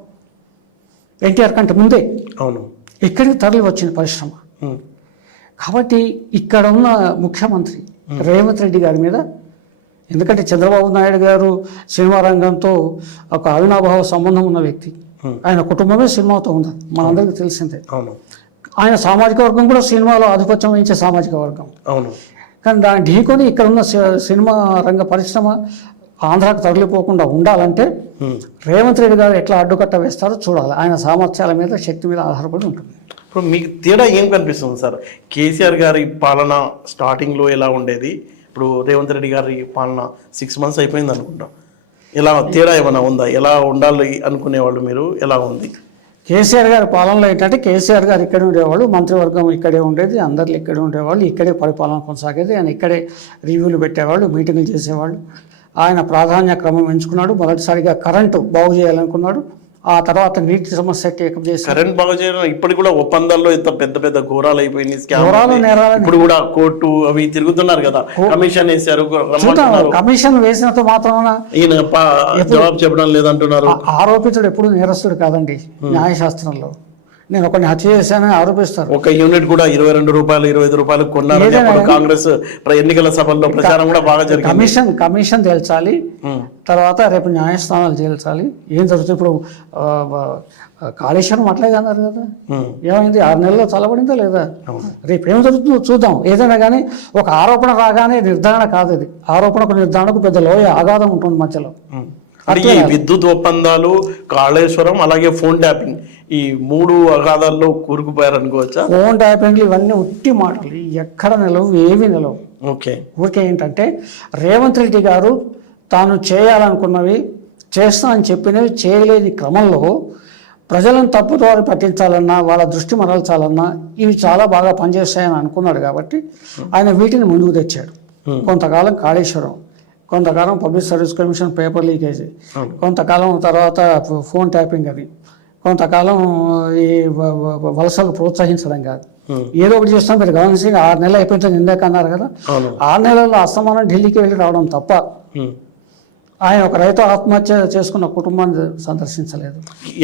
ఎన్టీఆర్ కంటే ముందే అవును ఇక్కడికి తరలి వచ్చింది పరిశ్రమ. కాబట్టి ఇక్కడ ఉన్న ముఖ్యమంత్రి రేవంత్ రెడ్డి గారి మీద, ఎందుకంటే చంద్రబాబు నాయుడు గారు సినిమా రంగంతో ఒక అవినాభావ సంబంధం ఉన్న వ్యక్తి, ఆయన కుటుంబమే సినిమాతో ఉంది, మనందరికీ తెలిసిందే. అవును, ఆయన సామాజిక వర్గం కూడా సినిమాలో ఆధిపత్యం వహించే సామాజిక వర్గం. అవును, కానీ దాన్ని ఢీకొని ఇక్కడ ఉన్న సినిమా రంగ పరిశ్రమ ఆంధ్రాకు తరలిపోకుండా ఉండాలంటే రేవంత్ రెడ్డి గారు ఎట్లా అడ్డుకట్ట వేస్తారో చూడాలి. ఆయన సామర్థ్యాల మీద, శక్తి మీద ఆధారపడి ఉంటుంది. ఇప్పుడు మీకు తేడా ఏం కనిపిస్తుంది సార్? కేసీఆర్ గారి పాలన స్టార్టింగ్లో ఎలా ఉండేది, ఇప్పుడు రేవంత్ రెడ్డి గారి పాలన 6 months అయిపోయింది అనుకుంటా, ఎలా తేడా ఏమైనా ఉందా? ఎలా ఉండాలి అనుకునేవాళ్ళు మీరు, ఎలా ఉంది? కేసీఆర్ గారి పాలనలో ఏంటంటే, కేసీఆర్ గారు ఇక్కడే ఉండేవాళ్ళు, మంత్రివర్గం ఇక్కడే ఉండేది, అందరిలో ఇక్కడే ఉండేవాళ్ళు, ఇక్కడే పరిపాలన కొనసాగేది, ఆయన ఇక్కడే రివ్యూలు పెట్టేవాళ్ళు, మీటింగులు చేసేవాళ్ళు. ఆయన ప్రాధాన్య క్రమం ఎంచుకున్నాడు. మొదటిసారిగా కరెంటు బాగు చేయాలనుకున్నాడు, ఆ తర్వాత నీటి సమస్య టేకప్ చేసి కరెంట్ బాగా చేయడం ఇప్పటికి కూడా ఒప్పందాల్లో ఇంత పెద్ద పెద్ద ఘోరాలు అయిపోయినాయి, స్కామ్ ఘోరాలు, అయిపోయి. నేరాలని ఇప్పుడు కూడా కోర్టు అవి తిరుగుతున్నారు కదా, కమిషన్ వేశారు చూద్దాం. రమ్మంటున్నారు. కమిషన్ వేసినంత మాత్రాన ఈయన జవాబు చెప్పడం లేదంటున్నారు. ఆరోపితుడు ఎప్పుడు నేరస్తుడు కాదండి న్యాయశాస్త్రంలో. నేను ఒకరిని హత్య చేశానని ఆరోపిస్తారు. ఒక యూనిట్ కూడా 22 రూపాయలు 25 రూపాయలు కొన్నారు. అప్పుడు కాంగ్రెస్ ఎన్నికల సభల్లో ప్రచారం కూడా బాగా జరిగింది. కమిషన్ తేల్చాలి, తర్వాత రేపు న్యాయస్థానాలు తేల్చాలి ఏం జరుగుతుంది. ఇప్పుడు కాళేశ్వరం అట్లాగే అన్నారు కదా, ఏమైంది 6 నెలల్లో చల్లబడిందా లేదా, రేపు ఏం జరుగుతుందో చూద్దాం. ఏదైనా కానీ ఒక ఆరోపణ రాగానే నిర్ధారణ కాదు, ఇది ఆరోపణకు నిర్ధారణకు పెద్ద లోయ ఆఘాతం ఉంటుంది మధ్యలో. ఈ విద్యుత్ ఒప్పందాలు, కాళేశ్వరం, అలాగే ఫోన్ ట్యాపింగ్, ఈ 3 అగాధాల్లో కూరుకుపోయారు అనుకోవచ్చా? ఫోన్ ట్యాపింగ్లు ఇవన్నీ ఉట్టి మాటలు, ఎక్కడ నిలవు, ఏవి నిలవు. ఓకే, ఊరికే ఏంటంటే రేవంత్ రెడ్డి గారు తాను చేయాలనుకున్నవి చేస్తానని చెప్పినవి చేయలేని క్రమంలో ప్రజలను తప్పుదారి పట్టించాలన్నా, వాళ్ళ దృష్టి మరల్చాలన్నా ఇవి చాలా బాగా పనిచేస్తాయని అనుకున్నాడు కాబట్టి ఆయన వీటిని ముందుకు తెచ్చాడు. కొంతకాలం కాళేశ్వరం, కొంతకాలం public service commission paper leakage, కొంతకాలం తర్వాత ఫోన్ ట్యాపింగ్ అని, కొంతకాలం ఈ వలసలు ప్రోత్సహించడం కాదు, ఏదో ఒకటి చేస్తాం. మీరు గమనించి 6 నెలలు అయిపోయింది ఇందాక అన్నారు కదా, 6 నెలల్లో అస్తమానం ఢిల్లీకి వెళ్ళి రావడం తప్ప ఆయన ఒక రైతు ఆత్మహత్య చేసుకున్న కుటుంబాన్ని సందర్శించలేదు.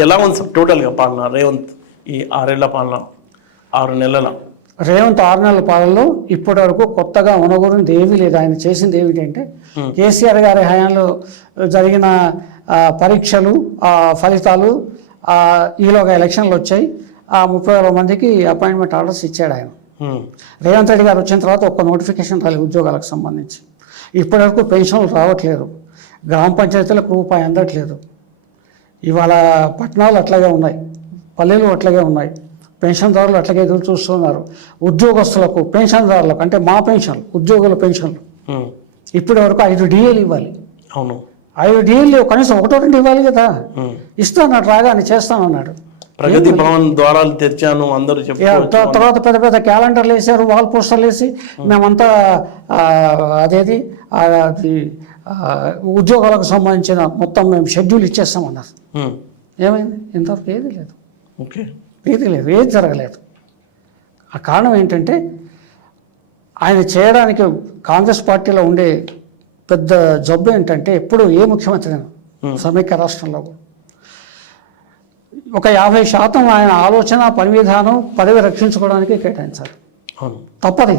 ఎలా ఉంది సార్ టోటల్గా పాలన రేవంత్ ఈ 6 ఏళ్ల పాలన, 6 నెలల రేవంత్ 6 నెలల పాలనలో ఇప్పటి వరకు కొత్తగా ఉనగూరింది ఏమీ లేదు. ఆయన చేసింది ఏమిటంటే కేసీఆర్ గారి హయాంలో జరిగిన పరీక్షలు, ఫలితాలు, ఈలోగా ఎలక్షన్లు వచ్చాయి, 30,000 మందికి అపాయింట్మెంట్ ఆర్డర్స్ ఇచ్చాడు ఆయన. రేవంత్ రెడ్డి గారు వచ్చిన తర్వాత ఒక్క నోటిఫికేషన్ రాలేదు ఉద్యోగాలకు సంబంధించి. ఇప్పటి వరకు పెన్షన్లు రావట్లేదు, గ్రామ పంచాయతీలకు రూపాయి అందట్లేదు. ఇవాళ పట్టణాలు అట్లాగే ఉన్నాయి, పల్లెలు అట్లాగే ఉన్నాయి, పెన్షన్దారులు అట్లాగే ఎదురు చూస్తున్నారు. ఉద్యోగస్తులకు, పెన్షన్దారులకు అంటే మా పెన్షన్లు, ఉద్యోగుల పెన్షన్లు ఇప్పటి వరకు 5 DAలు ఇవ్వాలి. అవును, 5 DAలు కనీసం 1-2 ఇవ్వాలి కదా. ఇస్తానన్నాడు, రాగానే చేస్తానన్నాడు. ప్రగతి భవన్ ద్వారాలు తెరిచాను అందరూ చెప్పారు. తర్వాత పెద్ద పెద్ద క్యాలెండర్లు వేసారు, వాల్ పోస్టర్లు వేసి మేమంతా అదేది ఉద్యోగాలకు సంబంధించిన మొత్తం మేము షెడ్యూల్ ఇచ్చేస్తామన్నారు. ఏమైంది? ఇంతవరకు ఏది లేదు, ఏది లేదు, ఏది జరగలేదు. ఆ కారణం ఏంటంటే ఆయన చేయడానికి కాంగ్రెస్ పార్టీలో ఉండే పెద్ద జబ్బు ఏంటంటే ఎప్పుడు ఏ ముఖ్యమంత్రి సమైక్య రాష్ట్రంలో ఒక 50% ఆయన ఆలోచన, పని విధానం, పదవి రక్షించుకోవడానికి కేటాయించాలి. తప్పదు.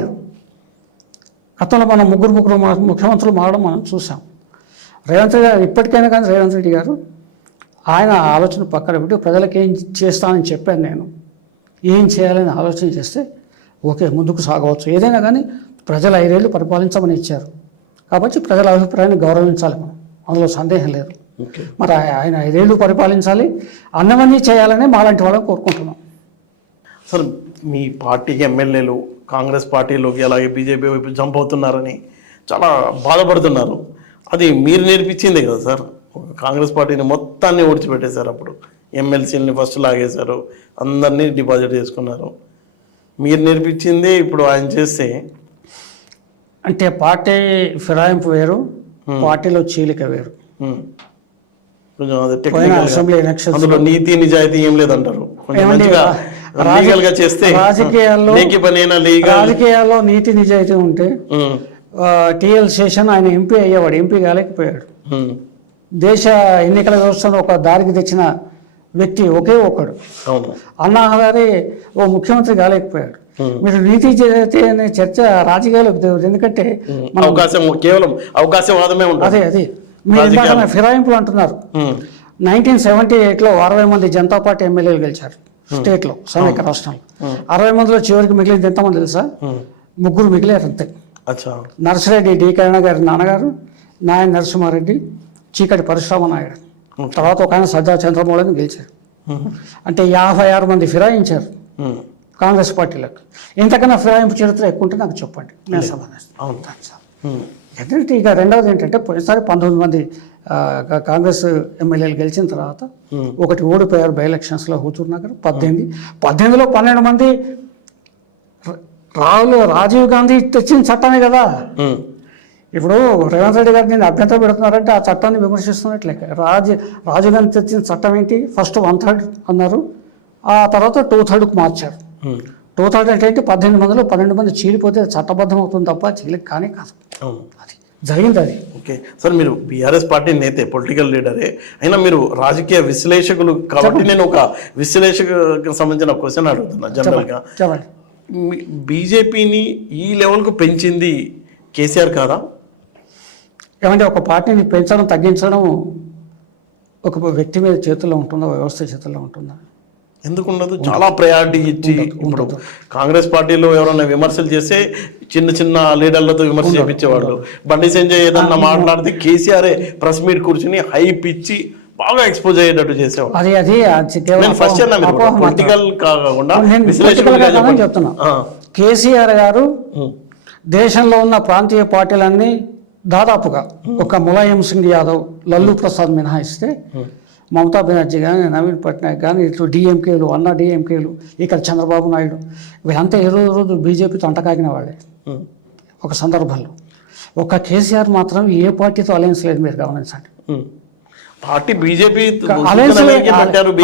గతంలో మనం ముగ్గురు ముఖ్యమంత్రులు మారడం మనం చూసాం. రేవంత్ రెడ్డి గారు ఇప్పటికైనా కానీ రేవంత్ రెడ్డి గారు ఆయన ఆలోచన పక్కన పెట్టి ప్రజలకు ఏం చేస్తానని చెప్పాను నేను, ఏం చేయాలని ఆలోచన చేస్తే ఓకే ముందుకు సాగవచ్చు. ఏదైనా కానీ ప్రజలు 5 ఏళ్ళు పరిపాలించమని ఇచ్చారు కాబట్టి ప్రజల అభిప్రాయాన్ని గౌరవించాలి మనం, అందులో సందేహం లేదు. మరి ఆయన 5 ఏళ్ళు పరిపాలించాలి, అన్నవన్నీ చేయాలని మాలాంటి వాళ్ళని కోరుకుంటున్నాం. సార్ మీ పార్టీకి ఎమ్మెల్యేలు కాంగ్రెస్ పార్టీలోకి అలాగే బీజేపీ వైపు జంప్ అవుతున్నారని చాలా బాధపడుతున్నారు. అది మీరు నేర్పించిందే కదా సార్, కాంగ్రెస్ పార్టీని మొత్తాన్ని ఓడిచిపెట్టేశారు. అప్పుడు ఎమ్మెల్సీలని ఫస్ట్ లాగేశారు, అందరినీ డిపాజిట్ చేసుకున్నారు. మీరు నేర్పించిందే ఇప్పుడు ఆయన చేస్తే అంటే పార్టీ ఫిరాయింపు వేరు, పార్టీలో చీలిక వేరు. కొంచెం అది అసెంబ్లీ ఎలక్షన్ అందులో నీతి నిజాయితీ ఏం లేదంటారు. లీగల్గా చేస్తే రాజకీయాల్లో నీతి నిజాయితీ ఉంటే టిఎల్ శేషన్ ఆయన ఎంపీ అయ్యేవాడు, ఎంపీ కాలేకపోయాడు. దేశ ఎన్నికల వ్యవస్థను ఒక దారికి తెచ్చిన వ్యక్తి ఒకే ఒకడు. అన్నా హజారే ఓ ముఖ్యమంత్రి కాలేకపోయాడు. మీరు నీతి నిజాయితీ అనే చర్చ రాజకీయాలకు దేవుడు, ఎందుకంటే కేవలం అవకాశవాదమే ఉంటుంది. అదే మీరు ఫిరాయింపులు అంటున్నారు. 1978లో 60 మంది జనతా పార్టీ ఎమ్మెల్యేలు గెలిచారు స్టేట్లో, సమైక్య రాష్ట్రంలో. 60 మందిలో చివరికి మిగిలింది ఎంతమంది తెలుసా? 3 మిగిలారు అంతే. నర్సిరెడ్డి డి కరుణ గారి నాన్నగారు, నాయన నరసింహారెడ్డి, చీకటి పరశురామ నాయుడు, తర్వాత ఒక ఆయన సజ్జా చంద్రమౌళిని గెలిచారు. అంటే 56 మంది ఫిరాయించారు కాంగ్రెస్ పార్టీలకు. ఇంతకన్నా ఫిరాయింపు చరిత్ర ఎక్కువ ఉంటే నాకు చెప్పండి, నేను సమాధానం. ఎందుకంటే ఇక రెండవది ఏంటంటే పోయినసారి 19 మంది కాంగ్రెస్ ఎమ్మెల్యేలు గెలిచిన తర్వాత ఒకటి ఓడిపోయారు బై ఎలక్షన్స్లో హుజూర్ నగర్. 18లో 12 మంది రాజీవ్ గాంధీ తెచ్చిన చట్టమే కదా. ఇప్పుడు రేవంత్ రెడ్డి గారు నేను అభ్యంతరం పెడుతున్నారంటే ఆ చట్టాన్ని విమర్శిస్తున్నట్లే. రాజుగారిని తెచ్చిన చట్టం ఏంటి? ఫస్ట్ 1/3 అన్నారు, ఆ తర్వాత 2/3కు మార్చారు. 2/3 అంటే ఏంటి? 18 మందిలో 12 మంది చీలిపోతే చట్టబద్ధం అవుతుంది తప్ప చీలిక కానీ కాదు. అది జరిగింది. అది ఓకే సార్, మీరు బీఆర్ఎస్ పార్టీ నేతే, పొలిటికల్ లీడరే అయినా మీరు రాజకీయ విశ్లేషకులు కాబట్టి నేను ఒక విశ్లేషకు సంబంధించిన క్వశ్చన్ అడుగుతున్నా. జనరల్గా చెప్పండి, బీజేపీని ఈ లెవెల్కు పెంచింది కేసీఆర్ కాదా? ఏమంటే ఒక పార్టీని పెంచడం తగ్గించడం ఒక వ్యక్తి మీద చేతుల్లో ఉంటుందా, వ్యవస్థ చేతుల్లో ఉంటుందా? ఎందుకు ఉండదు? చాలా ప్రయారిటీ ఇచ్చి ఇప్పుడు కాంగ్రెస్ పార్టీలో ఎవరైనా విమర్శలు చేస్తే చిన్న చిన్న లీడర్లతో విమర్శ చేయించేవాళ్ళు. బండి సంజయ్ ఏదన్నా మాట్లాడితే కేసీఆర్ ప్రెస్ మీట్ కూర్చుని హైప్ ఇచ్చి బాగా ఎక్స్పోజ్ అయ్యేటట్టు చేసేవాడు. ఫస్ట్ పొలిటికల్ కాకుండా చెప్తున్నా. కేసీఆర్ గారు దేశంలో ఉన్న ప్రాంతీయ పార్టీలన్నీ దాదాపుగా ఒక ములాయం సింగ్ యాదవ్, లల్లు ప్రసాద్ మినహాయిస్తే మమతా బెనర్జీ కానీ, నవీన్ పట్నాయక్ కానీ, ఇట్లు డిఎంకేలు, అన్నా డిఎంకేలు, ఇక్కడ చంద్రబాబు నాయుడు, వీళ్ళంతా ఏ రోజు బీజేపీతో అంటకాగిన వాళ్ళే. ఒక సందర్భంలో ఒక కేసీఆర్ మాత్రం ఏ పార్టీతో అలయన్స్ లేదు. మీరు గమనించండి, పార్టీ బీజేపీ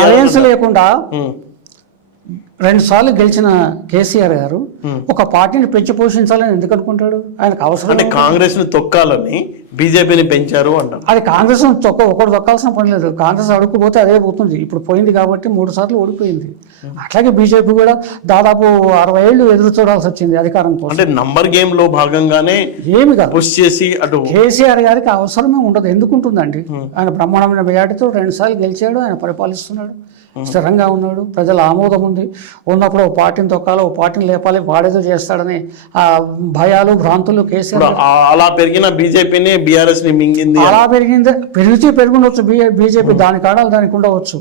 అలయన్స్ లేకుండా 2 సార్లు గెలిచిన కేసీఆర్ గారు ఒక పార్టీని పెంచి పోషించాలని ఎందుకు అనుకుంటాడు? ఆయనకు అవసరం అంటే కాంగ్రెస్ ని తొక్కాలని బీజేపీని పెంచారు అంటారు. అది కాంగ్రెస్ ఒకటి తొక్కాల్సిన పని లేదు. కాంగ్రెస్ అడుక్కుపోతే అదే పోతుంది. ఇప్పుడు పోయింది కాబట్టి 3 సార్లు ఓడిపోయింది. అట్లాగే బీజేపీ కూడా దాదాపు 60 ఏళ్ళు ఎదురు చూడాల్సి వచ్చింది అధికారం కోసం. అంటే నంబర్ గేమ్ లో భాగంగానే ఏమి కాదు, పుష్ చేసి అటు కేసీఆర్ గారికి అవసరమే ఉండదు. ఎందుకు ఉంటుందండి? ఆయన బ్రహ్మాండమైన మెజార్టీతో 2 సార్లు గెలిచాడు. ఆయన పరిపాలిస్తున్నాడు, స్థిరంగా ఉన్నాడు, ప్రజల ఆమోదం ఉంది. ఉన్నప్పుడు ఒక పార్టీని తొక్కాలి, ఒక పార్టీని లేపాలి, వాడేదో చేస్తాడని ఆ భయాలు, భ్రాంతులు కేసీఆర్. అలా పెరిగిన బీజేపీని బీఆర్ఎస్ ని మింగింది. అలా పెరిగితే పెరుగుండొచ్చు బీజేపీ, దాని కాడాలు దానికి ఉండవచ్చు.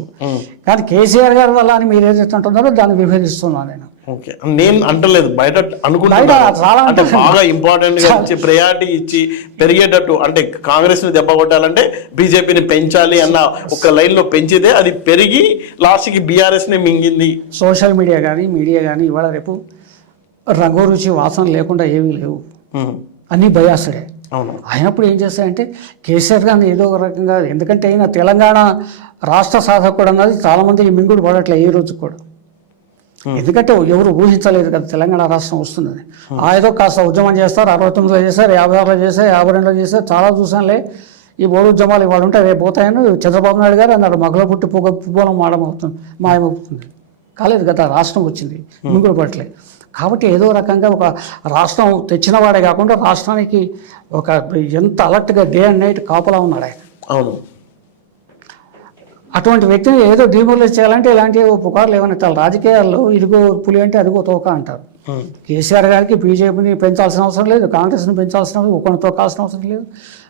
కానీ కేసీఆర్ గారి వల్ల అని మీరు ఏదైతే అంటున్నారో దాన్ని విభేదిస్తున్నాను నేను. నేను అంటలేదు, బయట అనుకుంటున్నా. అంటే బాగా ఇంపార్టెంట్ గా ఇచ్చి ప్రయారిటీ ఇచ్చి పెరిగేటట్టు, అంటే కాంగ్రెస్ ని దెబ్బ కొట్టాలంటే బీజేపీని పెంచాలి అన్న ఒక లైన్ లో పెంచితే అది పెరిగి లాస్ట్ కి బీఆర్ఎస్ ని మింగింది. సోషల్ మీడియా కానీ ఇవాళ రేపు రంగు రుచి వాసన లేకుండా ఏమీ లేవు, అన్నీ బయాసుడే. అయినప్పుడు ఏం చేస్తాయంటే కేసీఆర్ గారిని ఏదో ఒక రకంగా, ఎందుకంటే ఆయన తెలంగాణ రాష్ట్ర సాధకుడు అన్నది చాలామంది మింగుడు పడట్లే ఈ రోజు కూడా. ఎందుకంటే ఎవరు ఊహించలేదు కదా తెలంగాణ రాష్ట్రం వస్తుందని. ఏదో కాస్త ఉద్యమం చేస్తారు, 69లో చేశారు, 56లో చేశారు, 52లో చేశారు, చాలా చూసానులే. ఈ బోడు ఉద్యమాలు ఇవాళ ఉంటే రేపు పోతాయని చంద్రబాబు నాయుడు గారు అన్నారు, మగలో పుట్టి పువ్వులం మాయమవుతుంది. కాలేదు కదా, రాష్ట్రం వచ్చింది, మింగుడు పడట్లేదు. కాబట్టి ఏదో రకంగా ఒక రాష్ట్రం తెచ్చిన వాడే కాకుండా రాష్ట్రానికి ఒక ఎంత అలర్ట్గా డే అండ్ నైట్ కాపలా ఉన్నాడు ఆయన. అవును, అటువంటి వ్యక్తిని ఏదో డిమోలైజ్ చేయాలంటే ఇలాంటి పుకార్లు ఏమన్నా రాజకీయాల్లో ఇదిగో పులి అంటే అదిగో తోక అంటారు. కేసీఆర్ గారికి బీజేపీని పెంచాల్సిన అవసరం లేదు, కాంగ్రెస్ని పెంచాల్సిన అవసరం, ఒకరిని తోకాల్సిన అవసరం లేదు.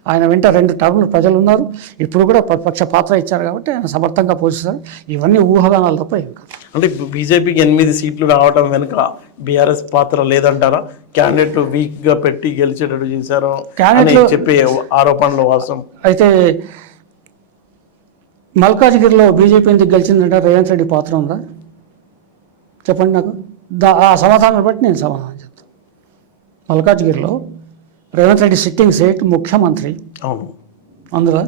ఆయన వెంట 2 టర్ములు ప్రజలు ఉన్నారు. ఇప్పుడు కూడా ప్రతిపక్ష పాత్ర ఇచ్చారు కాబట్టి ఆయన సమర్థంగా పోషిస్తారు. ఇవన్నీ ఊహాగానాలు తప్ప ఏం కాదు. అంటే బీజేపీకి 8 సీట్లు రావడం వెనుక బీఆర్ఎస్ పాత్ర లేదంటారా? క్యాండిడేట్ వీక్ గా పెట్టి గెలిచేటట్టు చేశారు చెప్పే ఆరోపణలు వాస్తవం అయితే మల్కాజ్గిరిలో బీజేపీ ఎందుకు గెలిచిందంటే రేవంత్ రెడ్డి పాత్ర ఉందా? చెప్పండి నాకు. ఆ సమాధానం బట్టి నేను సమాధానం చెప్తాను. మల్కాజ్గిరిలో రేవంత్ రెడ్డి సిట్టింగ్ సీట్ ముఖ్యమంత్రి. అవును. అందులో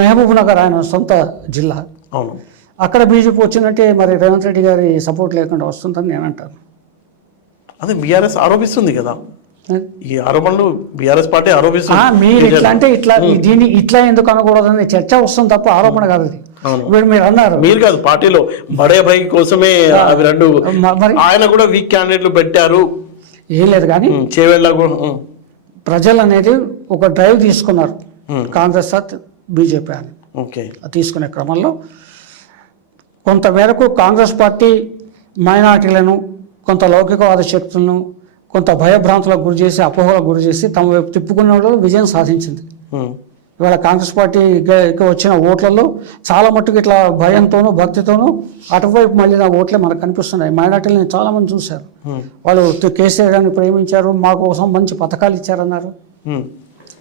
మహబూబ్ నగర్ ఆయన సొంత జిల్లా. అవును. అక్కడ బీజేపీ వచ్చిందంటే మరి రేవంత్ రెడ్డి గారి సపోర్ట్ లేకుండా వస్తుందని నేను అంటాను. అదే బీఆర్ఎస్ ఆరోపిస్తుంది కదా, ఈ ఆరోపణలు బీఆర్ఎస్ పార్టీ ఆరోపిస్తుంది. మీరు ఇట్లా అంటే దీన్ని ఇట్లా ఎందుకు అనకూడదని చర్చ వస్తుంది తప్ప ఆరోపణ కాదు అది. మీరు అన్నారు, మీరు కాదు, పార్టీలో బడే భై కోసమే అవి 2. ఆయన కూడా వీక్ క్యాండిడేట్లు పెట్టారు, ఏం లేదు. కానీ చేవెళ్ళ ప్రజలు అనేది ఒక డ్రైవ్ తీసుకున్నారు, కాంగ్రెస్ బీజేపీ అని. తీసుకునే క్రమంలో కొంతమేరకు కాంగ్రెస్ పార్టీ మైనార్టీలను, కొంత లౌకికవాద శక్తులను, కొంత భయభ్రాంతులకు గురి చేసి, అపోహలకు గురి చేసి తమ వైపు తిప్పుకునే వాళ్ళు విజయం సాధించింది. ఇవాళ కాంగ్రెస్ పార్టీకి వచ్చిన ఓట్లలో చాలా మట్టుకు ఇట్లా భయంతోనూ భక్తితోనూ అటువైపు మళ్ళీ ఓట్లే మనకు కనిపిస్తున్నాయి. మైనార్టీలను చాలామంది చూశారు, వాళ్ళు కేసీఆర్ గారిని ప్రేమించారు, మా కోసం మంచి పథకాలు ఇచ్చారన్నారు,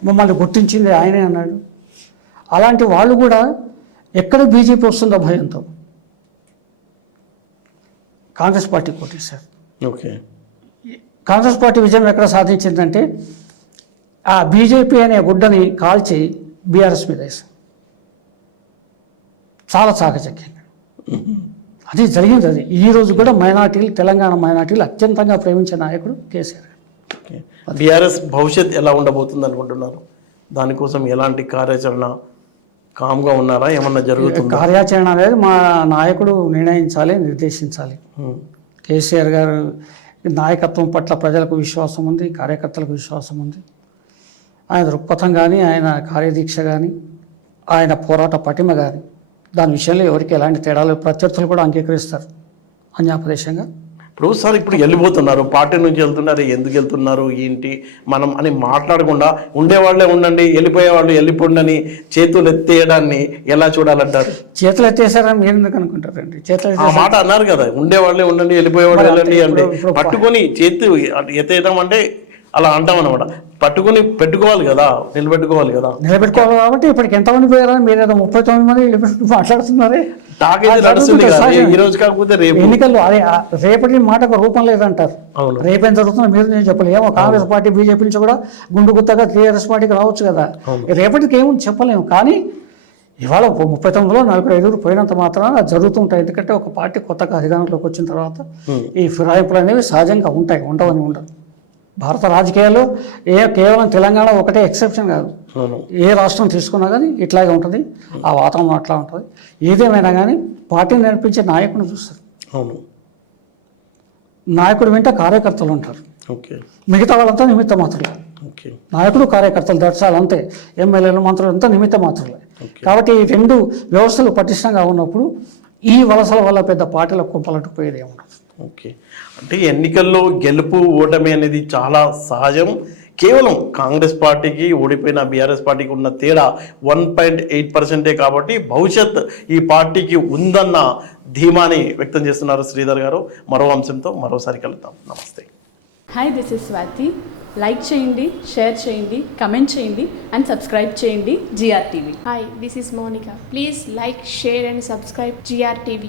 మమ్మల్ని గుర్తించింది ఆయనే అన్నాడు. అలాంటి వాళ్ళు కూడా ఎక్కడ బీజేపీ వస్తుందో భయంతో కాంగ్రెస్ పార్టీ కొట్టేశారు. కాంగ్రెస్ పార్టీ విజయం ఎక్కడ సాధించిందంటే ఆ బీజేపీ అనే గుడ్డని కాల్చి బీఆర్ఎస్ మీద వేశారు. చాలా చాకచక్యంగా అది జరిగింది. అది ఈ రోజు కూడా మైనార్టీలు, తెలంగాణ మైనార్టీలు అత్యంతంగా ప్రేమించే నాయకుడు కేసీఆర్ గారు. బీఆర్ఎస్ భవిష్యత్ ఎలా ఉండబోతుంది అనుకుంటున్నారు? దానికోసం ఎలాంటి కార్యాచరణ, కామ్గా ఉన్నారా, ఏమన్నా జరుగుతుంది? కార్యాచరణ అనేది మా నాయకుడు నిర్ణయించాలి, నిర్దేశించాలి. కేసీఆర్ గారు నాయకత్వం పట్ల ప్రజలకు విశ్వాసం ఉంది, కార్యకర్తలకు విశ్వాసం ఉంది. ఆయన దృక్పథం కానీ, ఆయన కార్యదీక్ష కానీ, ఆయన పోరాట పటిమ కానీ, దాని విషయంలో ఎవరికి ఎలాంటి తేడాలు ప్రత్యర్థులు కూడా అంగీకరిస్తారు అన్యాపదేశంగా. ఇప్పుడు వెళ్ళిపోతున్నారు, పార్టీ నుంచి వెళ్తున్నారు, ఎందుకు వెళ్తున్నారు ఏంటి మనం అని మాట్లాడకుండా ఉండేవాళ్లే ఉండండి, వెళ్ళిపోయే వాళ్ళు వెళ్ళిపోండి అని చేతులు ఎత్తేయడాన్ని ఎలా చూడాలంటారు? చేతులు ఎత్తేసారని మీరు ఎందుకు అనుకుంటారండి? చేతులు ఆ మాట అన్నారు కదా, ఉండేవాళ్లే ఉండండి, వెళ్ళిపోయేవాళ్ళు వెళ్ళండి అంటే పట్టుకొని చేతి ఎత్తేయడం అంటే అలా అంటాం అనమాట. పట్టుకుని పెట్టుకోవాలి కదా, నిలబెట్టుకోవాలి కదా. నిలబెట్టుకోవాలి కాబట్టి ఇప్పటికి ఎంతమంది పోయారని మీరు ఏదో 39 మంది మాట్లాడుతున్నారే. ఈ రోజు కాకపోతే రేపు ఎన్నికల్లో అదే రేపటి మాటకు రూపం లేదంటారు. రేపేం జరుగుతుందో మీరు నేను చెప్పలేము. కాంగ్రెస్ పార్టీ, బీజేపీ నుంచి కూడా గుండు గుత్తగా టీఆర్ఎస్ పార్టీకి రావచ్చు కదా. రేపటికి ఏముంది చెప్పలేము. కానీ ఇవాళ 39లో 45 పోయినంత మాత్రాన అది జరుగుతూ ఉంటాయి. ఎందుకంటే ఒక పార్టీ కొత్తగా అధికారంలోకి వచ్చిన తర్వాత ఈ ఫిరాయింపులు అనేవి సహజంగా ఉంటాయి, ఉండవని ఉండదు. భారత రాజకీయాల్లో కేవలం తెలంగాణ ఒకటే ఎక్సెప్షన్ కాదు. ఏ రాష్ట్రం తీసుకున్నా కానీ ఇట్లాగే ఉంటుంది, ఆ వాతావరణం అట్లా ఉంటుంది. ఏదేమైనా కానీ పార్టీని నడిపించే నాయకుడిని చూస్తారు. అవును, నాయకుడు వెంట కార్యకర్తలు ఉంటారు. మిగతా వాళ్ళంతా నిమిత్త మాత్రలే. నాయకుడు, కార్యకర్తలు దర్శాలు అంతే. ఎమ్మెల్యేలు, మంత్రులు అంతా నిమిత్త మాత్రలే. కాబట్టి ఈ రెండు వ్యవస్థలు పటిష్టంగా ఉన్నప్పుడు ఈ వలసల వల్ల పెద్ద పార్టీల కుంపలట్టుకుపోయేది ఏమన్నా. ఓకే, అంటే ఎన్నికల్లో గెలుపు ఓటమి అనేది చాలా సహజం. కేవలం కాంగ్రెస్ పార్టీకి ఓడిపోయిన బీఆర్ఎస్ పార్టీకి ఉన్న తేడా 1.8% కాబట్టి భవిష్యత్ ఈ పార్టీకి ఉందన్న ధీమాని వ్యక్తం చేస్తున్నారు శ్రీధర్ గారు. మరో అంశంతో మరోసారి కలుద్దాం. నమస్తే. Hi, this is Swathi. Like చేయండి, షేర్ చేయండి, కమెంట్ చేయండి అండ్ సబ్స్క్రైబ్ చేయండి GRTV. Hi, this is Monica. Please like, share and subscribe GRTV.